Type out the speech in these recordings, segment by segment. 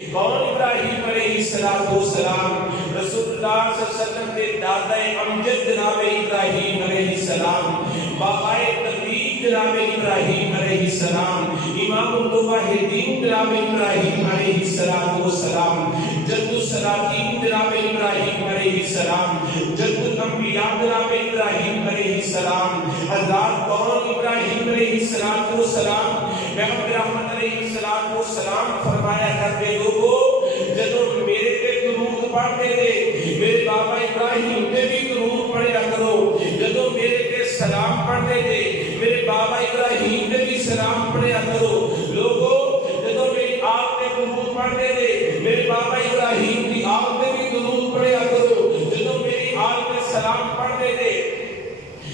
کون ابراہیم علیہ السلام؟ رسول اللہ صلی اللہ علیہ وسلم کے دادا امجد جناب ابراہیم علیہ السلام، بابا تقریب جناب ابراہیم علیہ السلام، امام الموحدین جناب ابراہیم علیہ السلام، جد الصلاطین جناب ابراہیم علیہ السلام، جد الانبیاء جناب ابراہیم علیہ السلام۔ حضرات کون ابراہیم علیہ السلام؟ پیغمبر رحمت علیہ السلام فرمایا کرتے لوگو جدو میرے پہ درود پڑھتے تھے میرے بابا ابراہیم پہ بھی درود پڑھیا کرو، جدو میرے پہ سلام پڑھتے تھے میرے بابا ابراہیم پہ بھی سلام پڑھیا کرو۔ لوگو جدو میری آپ پہ درود پڑھتے تھے میرے بابا ابراہیم کی آپ پہ بھی درود پڑھیا کرو، جدو میری آپ پہ سلام پڑھتے تھے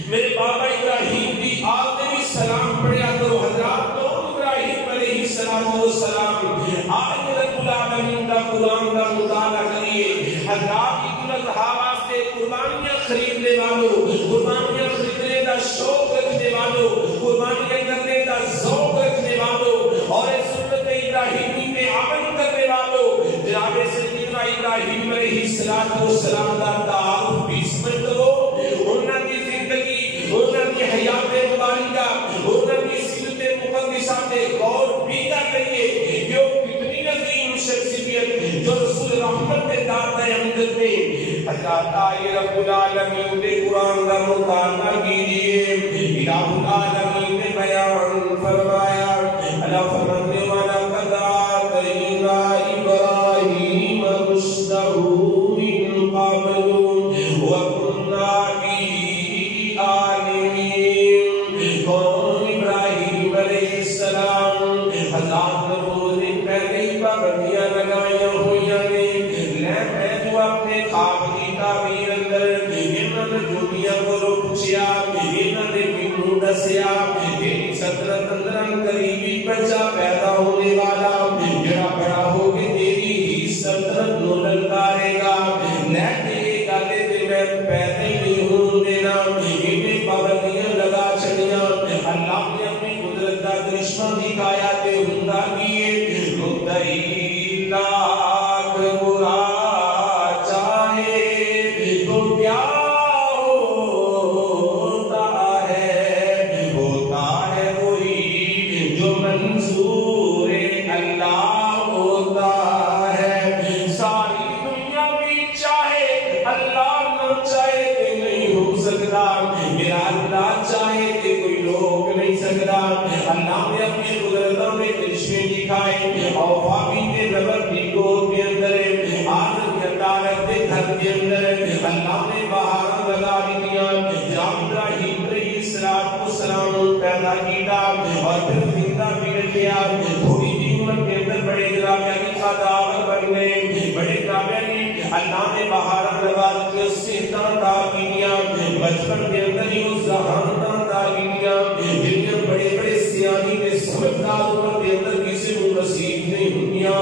میرے بابا ابراہیم کی آپ پہ بھی سلام پڑھیا کرو۔ حضرات السلام آج رب العالمین کا قرآن کا مطالعہ کریے۔ حضرات عید الاضحیٰ واسطے قربانیاں خریدنے والوں، قربانیاں خریدنے کا شوق رکھنے والوں، قربانیاں کرنے کا ذوق رکھنے والوں اور سنت ابراہیمی پہ عمل کرنے والوں، جناب سیدنا ابراہیم علیہ السلام کا تعارف بھی سمجھ لو، انہوں کی زندگی، انہوں کی حیات مبارکہ، انہوں کی سیرت مقدسہ پہ غور بھی کر رہیے کہ وہ کتنی عظیم شخصیت جو رسول رحمت کے دادا امجد میں۔ حضرات آئے رب العالمین کے قرآن کا مطالعہ کیجئے۔ الہ العالمین نے بیان فرمایا اللہ فرمانے والا قدرات الہ ابراہیم رشدہ من قبل وکنہ بی عالمین۔ کون ابراہیم علیہ السلام؟ حضرات نبوت نے پہلے ہی پابندیاں لگائیاں ہوئیاں نے، میں جو اپنے خواب کی تعبیر اندر انہوں نے دنیا کو پوچھیا، انہوں نے مینوں دسیا کہ سلطنت اندر قریبی بچہ پیدا ہونے والا جڑا بڑا ہو کے تیری ہی سلطنت نو للکارے گا، لیکن یہ گالے دل میں پیدا ہی نہیں ہوں دینا، انہیں پابندیاں لگا چھڑیاں۔ اللہ نے اپنی قدرت کا کرشمہ دکھایا تے ہوندا کیے مدعی لاکھ برا چاہے تو کیا ہوتا ہے وہی جو منظور اللہ ہوتا ہے۔ ساری دنیا بھی چاہے اللہ نہ چاہے کہ نہیں ہو سکتا، میرا اللہ چاہے کہ کوئی روک نہیں سکتا۔ اللہ نے اپنی قدرتوں میں کرشمے دکھائے، اوفابی کے ربط کی گود کے اندر، آدم کے عدالت کے گھر کے اندر اللہ نے بہاروں لگا دیا، جب ابراہیم علیہ السلام پیدا کیتا اور پھر زندہ بھی رکھیا، تھوڑی سی عمر کے اندر بڑے جنابیاں کی خداوت بن گئے، بڑے جنابیاں کی اللہ نے بہاروں لگا دیا، صحتاں عطا کیتیاں، بچپن کے اندر ہی اس ذہانتاں عطا کیتیاں جنہیں بڑے بڑے سیانی کے سمجھدار عمر کے اندر کسی کو نصیب نہیں ہوئیاں۔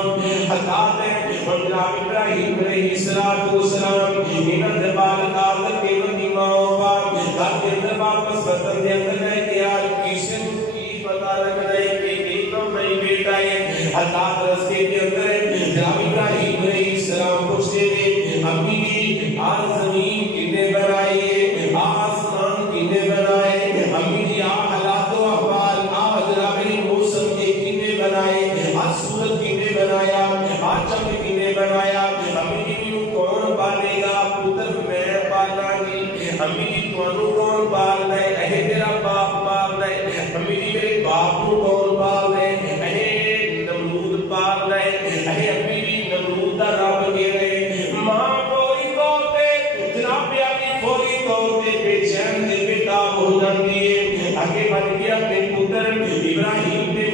حضرات ہے اور جناب ابراہیم علیہ السلام انہاں دے بالکار کے بندی ماں باپ گھر کے اندر واپس وطن کے اندر لے کے آج کسی کو کی پتہ لگ رہے کہ یہ تو نہیں بیٹا ہے۔ حضرات رستے کے اندر جناب ابراہیم علیہ السلام پوچھتے تھے امی جی آج زمین کنے بنائیے، آسمان کنے بنائے، امی جی آج حالات و احوال آج جناب موسم کے کنے بنائے، آج سورج کنے بنایا، آج چند کنے بنایا، امی جی کون پالے گا؟ پتر میں پالا نہیں۔ امی جی تمہوں کون پال رہے؟ اے میرا باپ پال رہے۔ امی جی میرے باپ کو کون پال رہے؟ اے نمرود پال رہے۔ اے امی جی نمرود دا رب دے رہے۔ ماں فوری طور پہ جناب پیاری فوری طور پہ بے چین دے بیٹا ہو جاتی ہے۔ آگے بڑھ گیا اپنے پتر ابراہیم نے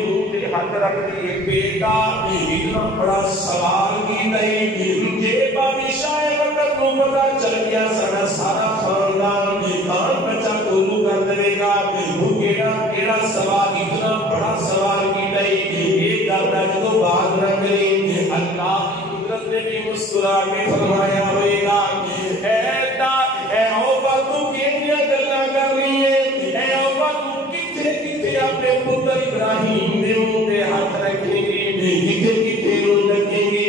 ہاتھ رکھ دیے، بیٹا اتنا بڑا سوال کی نہیں، یہ بادشاہ وقت کو پتا چل گیا سارا سارا خاندان کان بچہ دونوں کر دے گا، وہ کیڑا سوال اتنا بڑا سوال کی نہیں، یہ گل جو بات نہ کریں۔ اللہ کی قدرت نے بھی مسکرا کے فرمایا ہوئے گا اے اوبا تو کیڑیاں گلاں کر رہی ہے، اے اوبا تو کتھے کتھے اپنے پتر ابراہیم دے منہ تے ہاتھ رکھیں گے، کتھے کتھے رو رکھیں گے،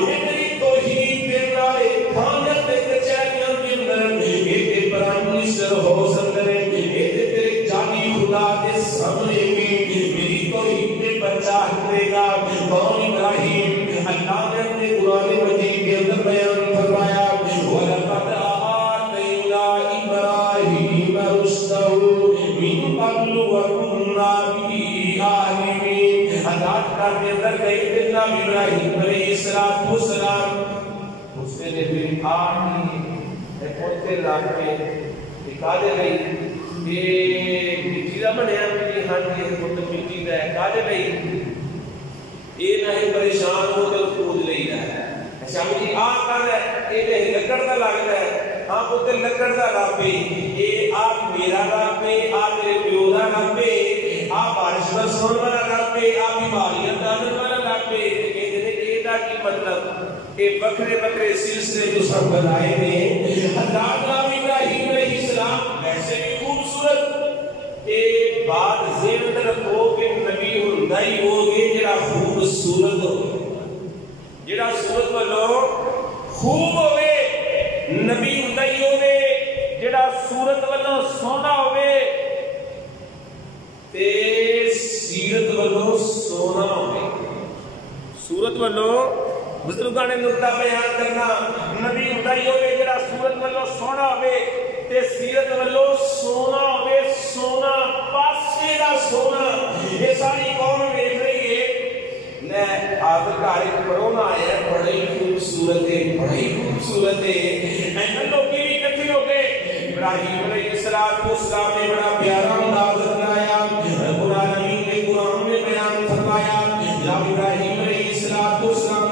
یہ میری توحید دے نالے تھانے تے کچہریاں دے اندر یہ تے پرائم منسٹر ہو سکتے ہیں، یہ تے تیرے جانی خدا کے سامنے میں میری توحید پہ پرچار کرے گا۔ قوم ابراہیم اللہ نے اپنے قرآن مجید کے اندر بیان فرمایا وَلَقَدْ آتَيْنَا إِبْرَاهِيمَ رُشْدَهُ مِن قَبْلُ وَكُنَّا بِهِ عَالِمِينَ۔ حضرات کا کے اندر گئے جناب ابراہیم علیہ السلام اس نے پھر آٹھ پوتے لاکھ کے دکھاتے گئی یہ مٹی کا بنیا میری ہاتھ کے پوت مٹی کا ہے کھاتے گئی یہ نہ پریشان ہو کر کود لے رہا ہے اچھا مجھے آ کر ہے یہ لکڑ کا لگتا ہے ہاں پوتے لکڑ کا رب ہے یہ آپ میرا رب ہے آپ میرے پیو کا رب ہے آپ بارش کا سون والا رب ہے آپ بیماریاں دانن والا رب ہے یہ کی مطلب کہ بکرے بکرے سلسلے جو سب بنائے ہیں حضرات ابراہیم علیہ السلام ویسے بھی خوبصورت ایک بات ذہن رکھو کہ نبی ہوندا ہی ہوگے جڑا خوبصورت ہو جڑا صورت والو خوب ہوے نبی ہوندا ہی ہوگے جڑا صورت والو سونا ہوے تے سیرت والو سونا ہوے صورت والو بزرگاں نے نقطہ بیان کرنا نبی ہوندا ہی ہوگے جڑا صورت والو سونا ہوے تے سیرت والو سونا ہوے سونا پاسے دا سونا یہ ساری قوم دیکھ رہی ہے میں آپ کا ایک پرونا آیا بڑی خوبصورت ہے بڑی خوبصورت ہے ایسا لوگ بھی اکٹھے ہو گئے ابراہیم علیہ السلام نے بڑا پیارا انداز اپنایا قرآن نے قرآن میں بیان فرمایا جب ابراہیم علیہ السلام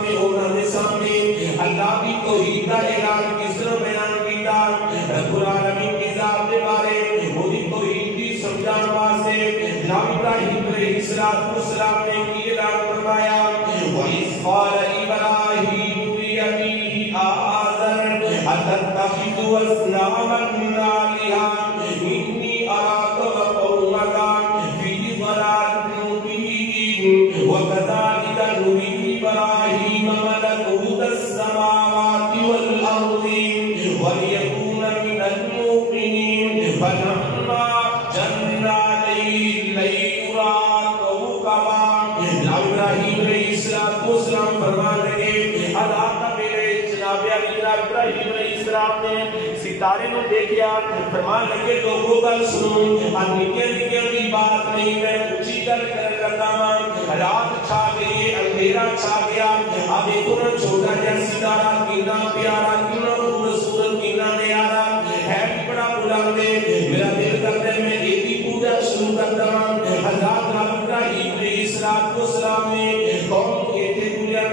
نے انہوں نے سامنے اللہ کی توحید کا اعلان کس طرح بیان کیا قرآن کی ذات کے بارے وہی توحید کی سمجھان واسطے جب ابراہیم علیہ السلام نے کی اعلان فرمایا وَإِذْ قَالَ إِبْرَاهِيمُ لِأَبِيهِ آزَرَ أَتَتَّخِذُ أَصْنَامًا آلِهَةً إِنِّي أَرَاكَ وَقَوْمَكَ فِي ضَلَالٍ مُبِينٍ وَكَذَلِكَ نُرِي إِبْرَاهِيمَ مَلَكُوتَ السَّمَاوَاتِ وَالْأَرْضِ وَلِيَكُونَ مِنَ الْمُوقِنِينَ فَلَمَّا جَنَّ عَلَيْهِ اللَّيْلُ رَأَىٰ كَوْكَبًا ابراہیم علیہ السلام فرمان لگے اللہ کا میرے جناب ابراہیم علیہ السلام نے ستارے نو دیکھیا فرمان لگے لوگوں گل سنو نکے نکے کی بات نہیں میں اونچی گل کر لگا ہاں رات چھا گئی اندھیرا چھا گیا اب دیکھو نا چھوٹا جہا ستارہ کتنا پیارا کتنا خوبصورت کتنا نیارا ہے بھی بڑا بلند ہے میرا دل کرتا ہے میں ایک ہی پوجا شروع کرتا ہوں حضرات ابراہیم علیہ السلام نے قوم کے تھے پوجا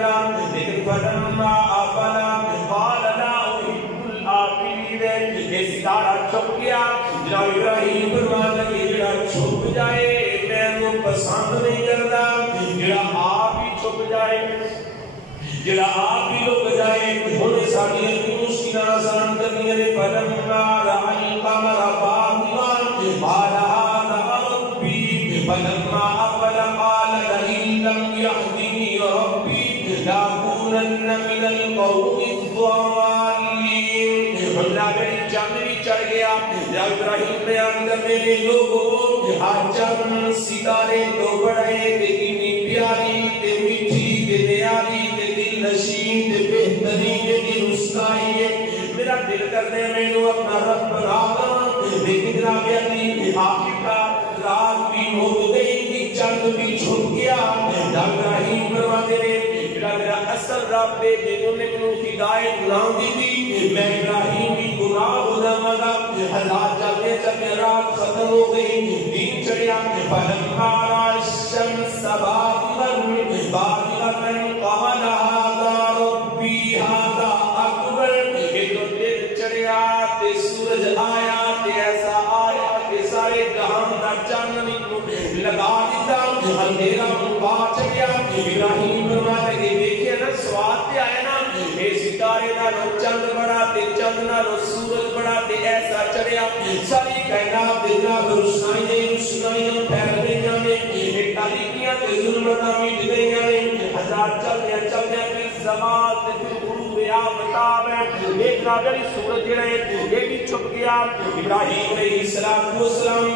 لیکن فلما افلا قال لا احب الافلین یہ ستارہ چھپ گیا جناب ابراہیم فرمان لگے جڑا چھپ جائے میں تو پسند نہیں کرتا جڑا آپ ہی چھپ جائے جڑا آپ ہی لوگ جائے انہیں ساری مشکلیں آسان کرنی ہے فلما رأى القمر باذخا قال هذا ربي فلما افل قال لئن لم يهدني ربي لأكونن من القوم الضالين اللہ میری چاند بھی چڑھ گیا جب ابراہیم نے اندر میرے لوگوں آج چند ستارے تو بڑھے لیکن پیاری تے میٹھی تے نیاری تے دل نشین تے بہترین تے رسائی ہے میرا دل کرنے میں نو اپنا رب بنا لیکن جناب علی آخر کا رات بھی ہو گئی تھی چند بھی چھپ گیا جب ابراہیم فرماتے نے میرا اصل رب دے جنہوں نے منو ہدایت نہ دی تھی میں ابراہیم بھی گناہ ہو جاواں گا حالات چلتے چلتے رات ختم ہو گئی دن چڑھیا فلما رأى الشمس باذخة قال هذا ربي هذا اکبر یہ تو دن چڑھیا تے سورج آیا تے ایسا آیا کہ سارے جہان دا چاند لگا دیتا اندھیرا مکا چڑھیا ابراہیم فرماتے کہ دیکھئے نا سواد پہ آئے نا اے ستارے نالو چند بڑا تے چند نالو سورج بڑا تے ایسا چڑھیا ساری کائنات دے جناب روشنائیاں پھیل گئیاں نے اے تاریکیاں تے ظلمتاں مٹ گئیاں نے ہزار چلدیاں چلدیاں پھر زوال تے پھر غروب آفتاب ہے، ایک ناگری سورج جڑا ہے یہ بھی چھپ گیا۔ ابراہیم علیہ السلام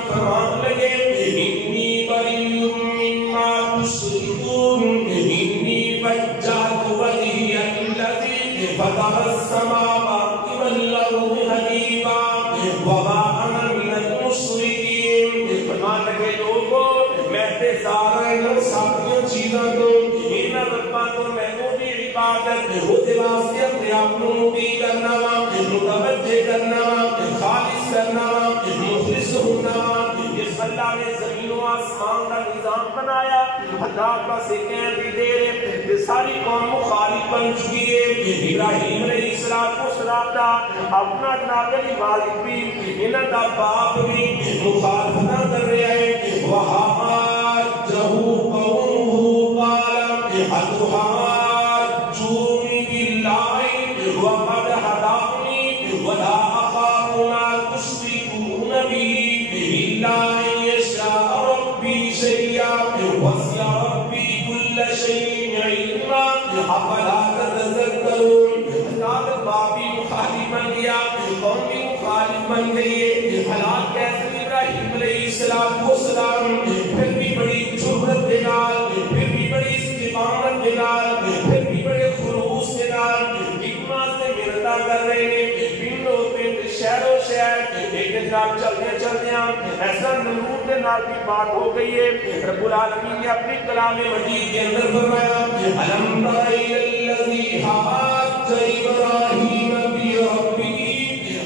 فرمان لگے انی بری مما تشرکون انی وجہت وجہی الذی فطر السماوات والارض حنیفا وما انا من المشرکین۔ فرمان لگے لوگوں میں تے سارا ساتھیوں چیزاں کو ان ربا کو میں کو بھی عبادت وہ واسطے اپنے آپ کو بھی کرنا وا متوجہ کرنا وا خالص کرنا وا مخلص ہونا وا۔ اس اللہ نے زمین و آسمان کا نظام بنایا، اللہ کا سے کہہ دی دے رہے ساری قوم مخالف بن چکی ہے۔ ابراہیم علیہ السلام دا اپنا ناگری مالک بھی انہاں دا باپ بھی مخالفت کر رہے ہیں۔ وحاجہ قومہ قال اتحاجونی باللہ وقد ہدانی ولا اخاف ما تشركون به الا ان يشاء ربي شيئا وسع ربي كل شيء علما افلا تتذكرون۔ حضرت باپی مخالف بن گیا، قوم بھی مخالف بن گئی ہے، حالات کیسے ابراہیم علیہ السلام پھر بھی بڑی جرأت کے نال، پھر بھی بڑی استقامت کے نال، پھر بھی بڑے خلوص کے نال حکمت سے مرتا کر رہے ہیں۔ پنڈوں پنڈ شہر و شہر ایک جناب چلتے ایسا نمرود کے نال بھی بات ہو گئی ہے۔ رب العالمین نے اپنی کلام مجید کے اندر فرمایا الم تر الی الذی حاج ابراہیم فی ربہ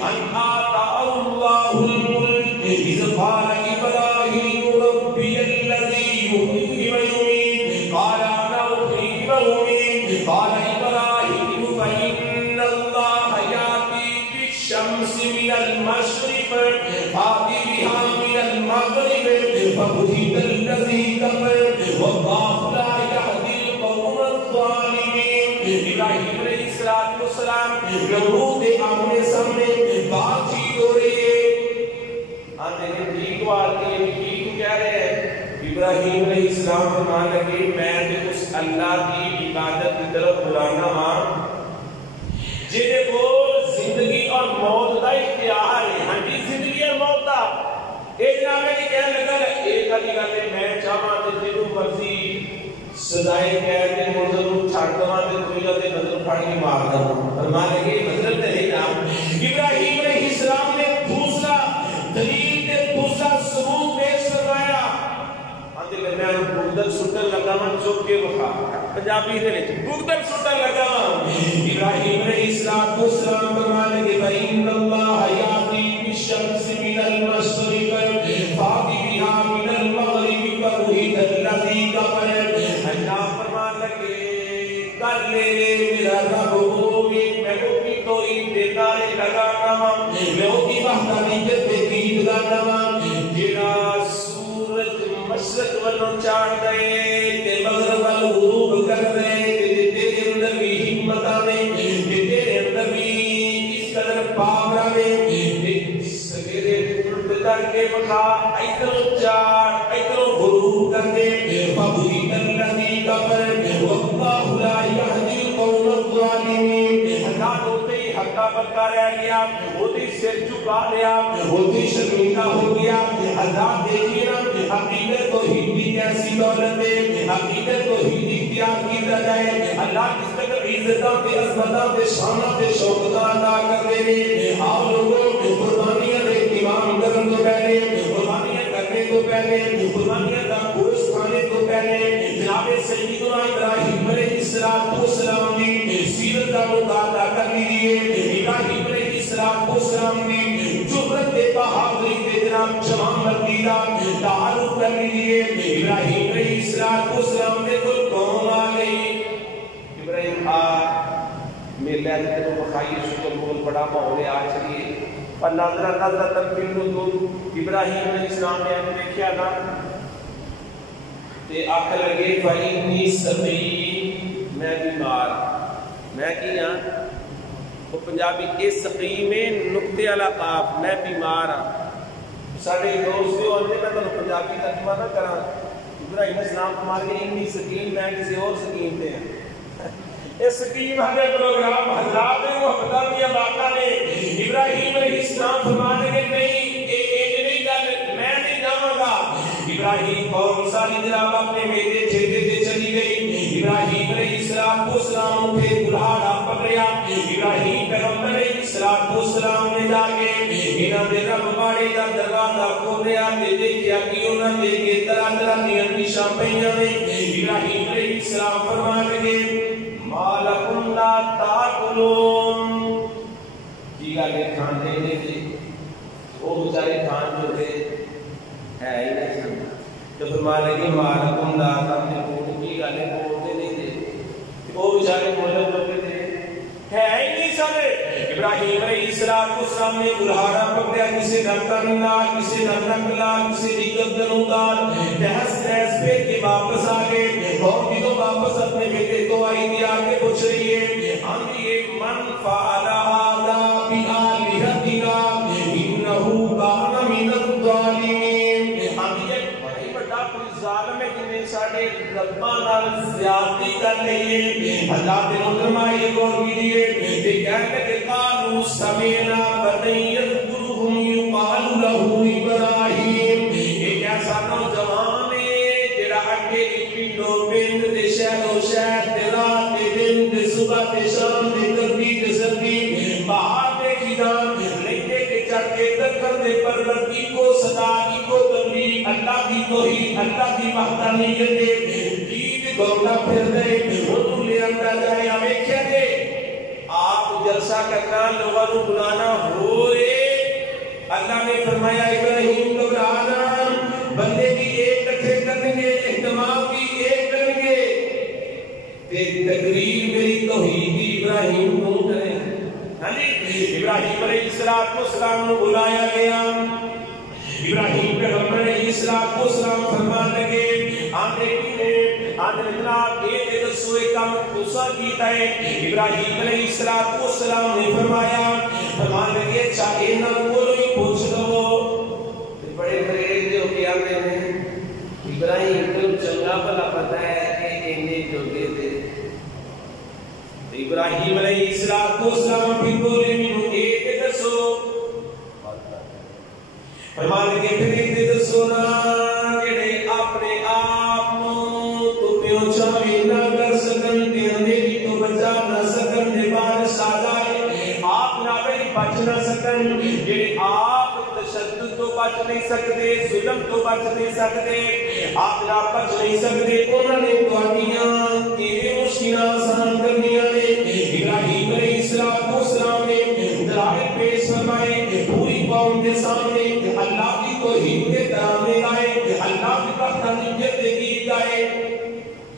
ان آتاہ اللہ الملک اذ قال ابراہیم ربی الذی یحیی ویمیت قال انا احیی وامید قال ابراہیم فإن اللہ یأتی بالشمس من المشرق فأت بها من المغرب فبہت الذی کفر واللہ لا یہدی القوم الظالمین۔ ابراہیم علیہ السلام نمرود کے آمنے سامنے بات چیت ہو رہی ہے، آتے ہیں ٹھیک والے ٹھیک کہہ رہے ہیں۔ ابراہیم علیہ السلام فرمان لگے میں اس اللہ کی عبادت کی طرف بلانا ہاں جنہیں کو زندگی اور موت کا اختیار ہے۔ ہاں جی زندگی اور موت کا ایک نام ہے کہنے لگا ایک علی گل ہے میں چاہاں تے جنوں مرضی سزائے قید دے مردوں چھڑ دواں تے کوئی تے نظر پھڑ کے مار دواں۔ فرمان لگے حضرت ہے نام ابراہیم علیہ السلام نے دوسرا دلیل تے دوسرا ثبوت پیش کروایا۔ آندے میں بغدل سٹن لگا میں چوک کے وکھا پنجابی دے وچ بغدل سٹن لگا ابراہیم علیہ السلام فرمان لگے فإن اللہ یأتی بالشمس من المشرق فأت بها من المغرب فبہت الذی کفر۔ اللہ فرمان لگے کر لے میرا رب ہوگی میں وہ بھی توحید دیتا ہے لگانا میں وہ بھی وحدانیت پہ گیت گانا جڑا سورج مشرق والوں چاڑ گئے تے مغرب وال غروب کر گئے تے تیرے اندر بھی ہمت آوے تے تیرے اندر بھی اس قدر پاور آوے سویرے اٹھ کر کے بکھا ادھر چاڑ ادھر غروب کر دے فبہت الذی کفر واللہ لا یہدی القوم الظالمین۔ اللہ ہوتے ہی ہکا بکا رہ گیا، ہوتے سر جھکا لیا، ہوتے شرمندہ ہو گیا۔ اللہ دیکھیے نا عقیدت توحید کی کیسی دولت ہے، عقیدت توحید اختیار کی جائے اللہ کس قدر عزتاں تے عظمتاں تے شاناں تے شوکتاں عطا کر دے نے۔ آپ لوگوں قربانیاں دے اہتمام کرن تو پہلے، قربانیاں کرنے تو پہلے، قربانیاں دا گوشت کھانے تو پہلے جناب سیدنا ابراہیم علیہ السلام نے سیرت کا مطالعہ کر لیجیے۔ ابراہیم علیہ السلام نے جرأت دے بہادری دے جناب جوان مردی دا تعارف کر لیجیے۔ ابراہیم علیہ السلام نے کوئی قوم آ گئی، ابراہیم میلے تے تو بخائی شکر بول بڑا ماحول آ چلیے پر نظر تک تو ابراہیم علیہ السلام نے دیکھا نا تے آکھ لگے فإنی سقیم میں بیمار میں کی ہاں وہ پنجابی کے سقیم نقطے والا قاف میں بیمار ہاں۔ سارے دوست جو آتے میں تو پنجابی ترجمہ نہ کراں ابراہیم السلام فرما کے انی سقیم میں کسی اور سقیم تے ہیں اس ٹیم ہمیں پروگرام حضرات محبت دیا باتاں نے ابراہیم علیہ السلام فرمانے کے نہیں نہیں گل میں نہیں جاواں گا ابراہیم قوم ساری جناب اپنے میرے چھیڑے تے چلی گئی ابراہیم علیہ السلام پہ بلہاڑا پکڑیا ابراہیم پیغمبر علیہ السلام نے جا کے انہاں دے رب باڑے دا دروازہ کھولیا تے دیکھیا کہ انہاں دے کے طرح طرح دیاں ڈشاں پئیاں نے ابراہیم علیہ السلام فرمان لگے مالکم لا تاکلون کی گل کھاندے نہیں وہ بیچارے کھان جو تھے ہے ہی نہیں تو فرمان لگے مالکم لا تاکلون کی گل بولتے نہیں تھے وہ بیچارے بولن لگے تھے ہے ہی نہیں سب ابراہیم علیہ السلام نے گلہارا پکڑیا کسی نرکن لا کسی نرک لا کسی دیگر دنودار دہس دہس پہ کے واپس آگئے اور بھی تو واپس اپنے بیٹے تو آئی دی آگے پوچھ رہی ہے ہم یہ من فعل هذا بآلہتنا انہو کان من الظالمین ہم یہ بڑی بڑا کوئی ظالم ہے کہ میں ساڑھے ربان نال زیادتی کر رہی ہے اللہ دے مدرمائی غور کیجئے کہ کہنے کہ قالوا سمینا بنی یذکرہم یقال لہو ابراہیم ایک ایسا نوجوان ہے جڑا اگے پنڈو پنڈ دے شہر و شہر دے رات دے دن دے صبح دے شام دے گرمی دے سردی باہر دے کھدان لیندے کے چڑھ کے درکر دے پر ربی کو صدا کی کو تبلیغ اللہ کی توحید اللہ کی وحدانیت دے دید گولا پھر دے انہوں لے اندر جائے ہمیں کیا دے آپ جلسہ کرنا لوگوں کو بلانا ہو رہے اللہ نے فرمایا ابراہیم گھبرانا بندے بھی ایک کٹھے کریں گے اہتمام بھی ایک کریں گے تقریر میری توحید ابراہیم کو کریں ہاں جی ابراہیم علیہ السلام کو بلایا گیا ابراہیم پیغمبر علیہ السلام فرمان لگے آنے جناب یہ رسول کام خصوصا کیتا ہے ابراہیم علیہ السلام نے فرمان لگے چاہے نہ بولو ہی پوچھ لو بڑے بڑے جو کیا میں نے ابراہیم کو چنگا بھلا پتا ہے کہ انہیں جوگے تھے ابراہیم علیہ السلام پھر بولے مینوں ایک دسو فرمان لگے پھر ایک دسو نا جڑے اپنے آپ تو پیو چاہے نہ کر سکن تے اندھیری تو بچا نہ سکن دے بار سازائے آپ نہ بڑی بچ نہ سکن جڑے آپ تشدد تو بچ نہیں سکتے ظلم تو بچ نہیں سکتے آپ نہ بچ نہیں سکتے انہوں نے دعائیاں کہ مشکلیں آسان کرنیاں نے ابراہیم علیہ السلام نے دلائل پیش فرمائے پوری قوم کے سامنے اللہ کی توحید کے ترانے گائے اللہ کی وحدانیت کے گیت گائے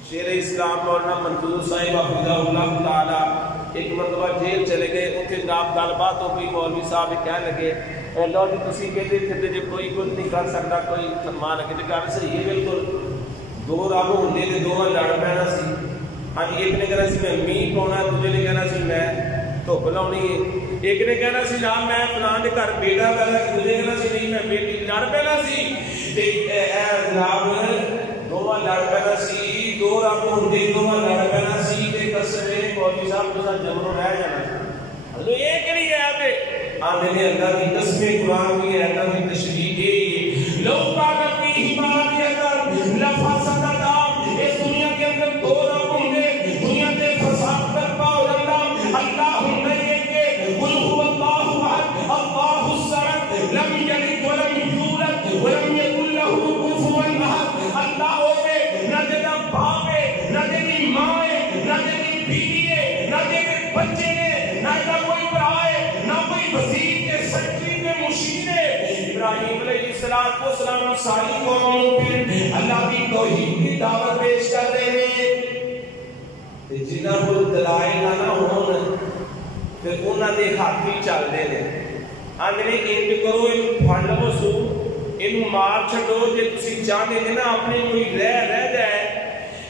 شیر اسلام مولانا منظور صاحب حفظہ اللہ تعالی ایک مرتبہ جیل چلے گئے ان کے جناب گل بات ہو گئی مولوی صاحب کہنے لگے اللہ جی تسی کہتے تھے جب کوئی کچھ نہیں کر سکتا کوئی مان لگے تو گل صحیح ہے بالکل دو رب ہوندے تے دوواں لڑ پینا سی ہاں ایک نے کہنا سی میں میਂہ پاؤنا دوجے نے کہنا سی میں دھوپ لاؤنی ہے ایک نے کہنا سی نا میں فلاں دے گھر بیٹا پیدا دوجے کہنا سی نہیں میں بیٹی لڑ پینا سی تے اے جناب دوواں لڑ پینا سی دو رب ہوندے دوواں لڑ پینا سی تے قسم مولوی صاحب تساں جمرو رہ جانا ہلو یہ کہڑی ہے تے آندے نے اللہ کی قسم قرآن کی ہے اللہ کی تشریح ہے لو کان فیہ مالیۃ لفسدتا اس دنیا کے اندر دو رب ہوں گے دنیا کے فساد برپا ہو جاتا اللہ نہیں کہ قل هو اللہ احد اللہ الصمد لم یلد ولم یولد ولم یکن له کفوا احد اللہ ہوے نہ تیرا باپ ہے نہ تیری ماں ہے نہ تیری بیوی ہے نہ تیرے بچے ہیں نہ کوئی بھرا ہے نہ کوئی وزیر کے سیکرٹری کے مشیر ہے ابراہیم علیہ السلام ساری قوم پھر اللہ کی توحید کی دعوت پیش کر رہے ہیں جنہاں کو دلائل نہ ہون پھر انہاں دے ہاتھ بھی چل دے نے آندے انج کرو ان پھڑ لو سو ان مار چھڈو جے تسی چاہندے جے نا اپنے کوئی رہ جائے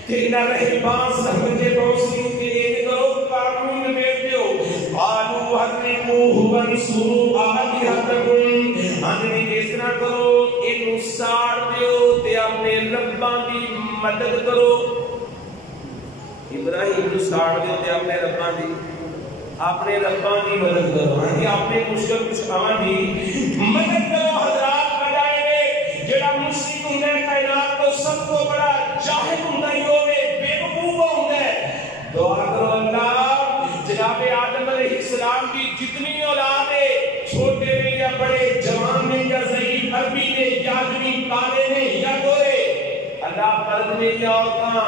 تے نہ رہے باس سمجھے پوسی کہ انج کرو قانون نبیڑ دیو قالوا حرموه وانصروا آلهتكم آندے اس طرح کرو انو ساڑ دیو تے اپنے رباں دی مدد کرو ابراہیم ساڑ دیتے اپنے رباں دی مدد کرو ہاں جی اپنے مشکل کچھ آن دی مدد کرو حضرات بجائے نے جڑا مشرک ہوندا ہے کائنات تو سب کو بڑا جاہل ہوندا ہی ہوے بے وقوف ہوندا ہے دعا کرو اللہ جناب آدم علیہ السلام کی جتنی اولاد ہے چھوٹے نے یا بڑے جوان نے یا ضعیف عربی نے یا آدمی کالے نے یا گورے اللہ مرد نے یا عورتاں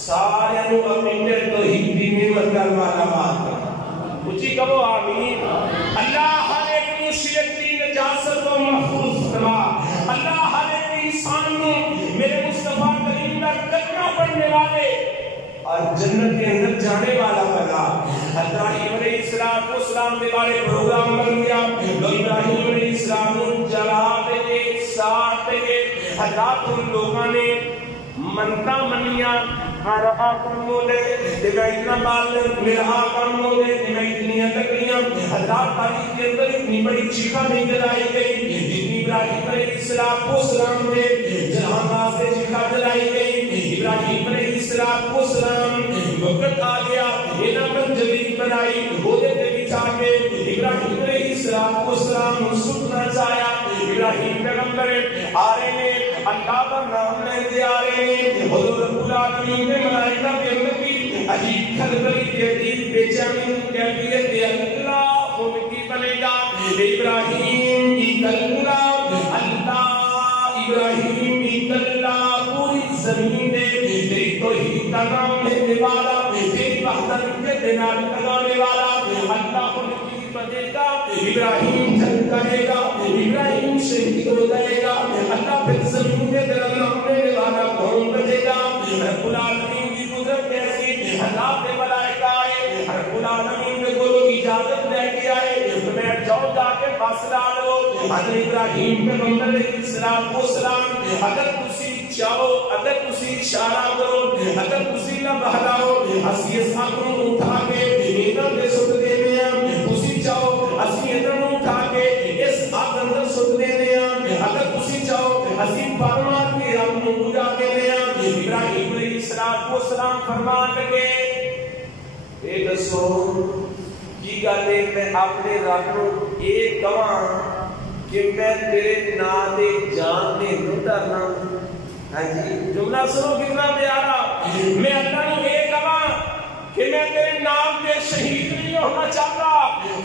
سارے نو اپنے توحید دی نعمت کا مالا مال کرنا اچھی کہو آمین اللہ ہر ایک مشرک کی نجاست کو محفوظ فرما اللہ ہر ایک انسان کو میرے مصطفیٰ کریم کا کلمہ پڑھنے والے اور جنت کے اندر جانے والا بنا ابراہیم علیہ السلام کے بارے پروگرام بن گیا ابراہیم علیہ السلام کو جلا دے گے ساتھ دے گے حضرات ان لوگوں نے منتا منیا ہر آکم مولے دیکھا اتنا بال میرا آکم مولے دیکھا اتنی لکڑیاں حضرات تاریخ کے اندر اتنی بڑی چیخا نہیں جلائی گئی جتنی ابراہیم علیہ السلام نے جہاں واسطے چیخا جلائی گئی ابراہیم علیہ السلام وقت آ گیا اینا من جلیل بنائی ہوتے تے بچا کے ابراہیم علیہ السلام سکنا چاہیا ابراہیم پیغمبر آ رہے ہیں اللہ کا نام لے دے آ رہے ہیں حضور رب العالمین نے ملائکہ کے اندر کی عجیب کھلبلی کی عجیب بیچامین کیفیت دے اللہ ان کی بنے گا ابراہیم اللہ ابراہیم اللہ پوری زمین دے تیری توحید کا نام لینے والا تیری وحدانیت کے نام لگانے والا اللہ ان کی بنے گا ابراہیم جنگ کرے گا ابراہیم شہید ہو جائے گا اللہ پھر زمین کے در اللہ لینے والا کون بنے گا رب العالمین کی قدرت کیسی اللہ کے ملائکہ آئے رب العالمین نے کو اجازت دے کے آئے میں جاؤ جا کے فاصلہ لو حضرت ابراہیم پیغمبر علیہ السلام اگر تسی چاہو اگر تسی اشارہ کرو اگر تسی نہ بہلاؤ اسی اس حق کو اٹھا کے ادھر دے سٹ دینے ہیں تسی چاہو اسی ادھر اٹھا کے اس حق اندر سٹ دینے ہیں اگر تسی چاہو اسی فرمان کے رب کو اجا دینے ہیں ابراہیم علیہ السلام فرمان لگے اے دسو کی گالے میں اپنے رب کو ایک گواہ کہ میں تیرے نام دے جان دے نو ڈرنا ہاں جی جملہ سنو کتنا پیارا میں اللہ کو ایک گواہ کہ میں تیرے نام دے شہید نہیں ہونا چاہتا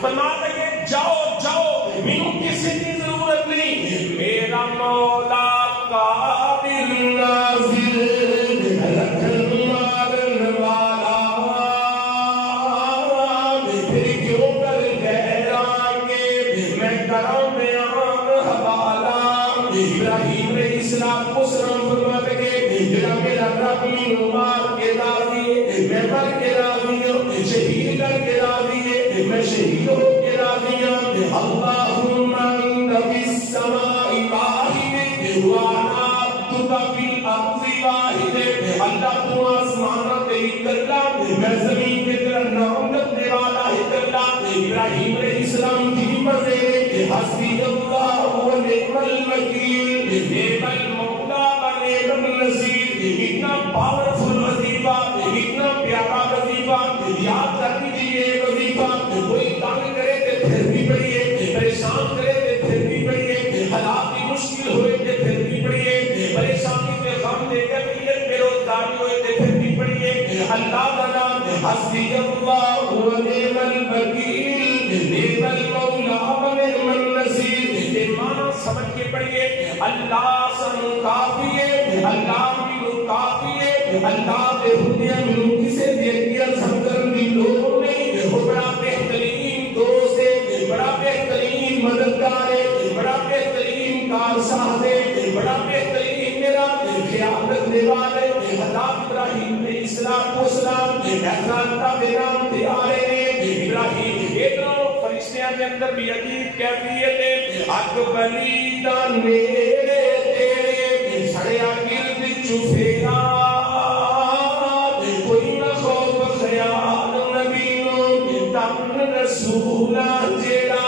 فرماتا کہ جاؤ مینوں کسی کی ضرورت نہیں میرا مولا قابل نازل رکھن مارن والا پھر کیوں کر گہران کے میں کروں بیان حوالہ ابراہیم علیہ السلام فرماتے کہ جڑا میرا رب مینوں مار کے راضی میں مر کے راضی ہوں شہید کر کے راضی ہے میں شہید ہو کے راضی ہوں اللہم انت فی السماء واحد وانا عبدک فی الارض واحد اللہ تو آسمان پہ اکلا میں زمین کے طرح نام رکھنے والا اکلا ابراہیم علیہ السلام کی مزے حسبی اللہ و نعم الوکیل نعم المولا و نعم النصیر اتنا پاورفل وظیفہ اتنا پیارا وظیفہ یاد کر لیجیے وظیفہ کوئی تنگ کرے تے پھر بھی پڑھیے پریشان کرے تے پھر بھی پڑھیے حالات کی مشکل ہوئے تے پھر بھی پڑھیے پریشانی کے غم دے کر نیت بے روزگاری ہوئے تے پھر بھی پڑھیے اللہ کا نام حسبی اللہ و نعم الوکیل نعم المولا و نعم النصیر یہ معنی سمجھ کے پڑھیے اللہ سن کافی ہے اللہ بھی کافی ہے اللہ دے دنیا میں کسے دے دیا سمجھن دی لوگ نہیں وہ بڑا بہترین دوست ہے بڑا بہترین مددگار ہے بڑا بہترین کارساز ہے بڑا بہترین میرا خیال رکھنے والے حضرت ابراہیم علیہ السلام احسان کا نام دے آ رہے ہیں ابراہیم ادھر فرشتیاں کے اندر بھی عجیب کیفیت ہے اکبری دا نیڑے تیرے سڑیا گرد چفیرا کوئی نہ خوف خیال نبیوں تم رسولہ جیڑا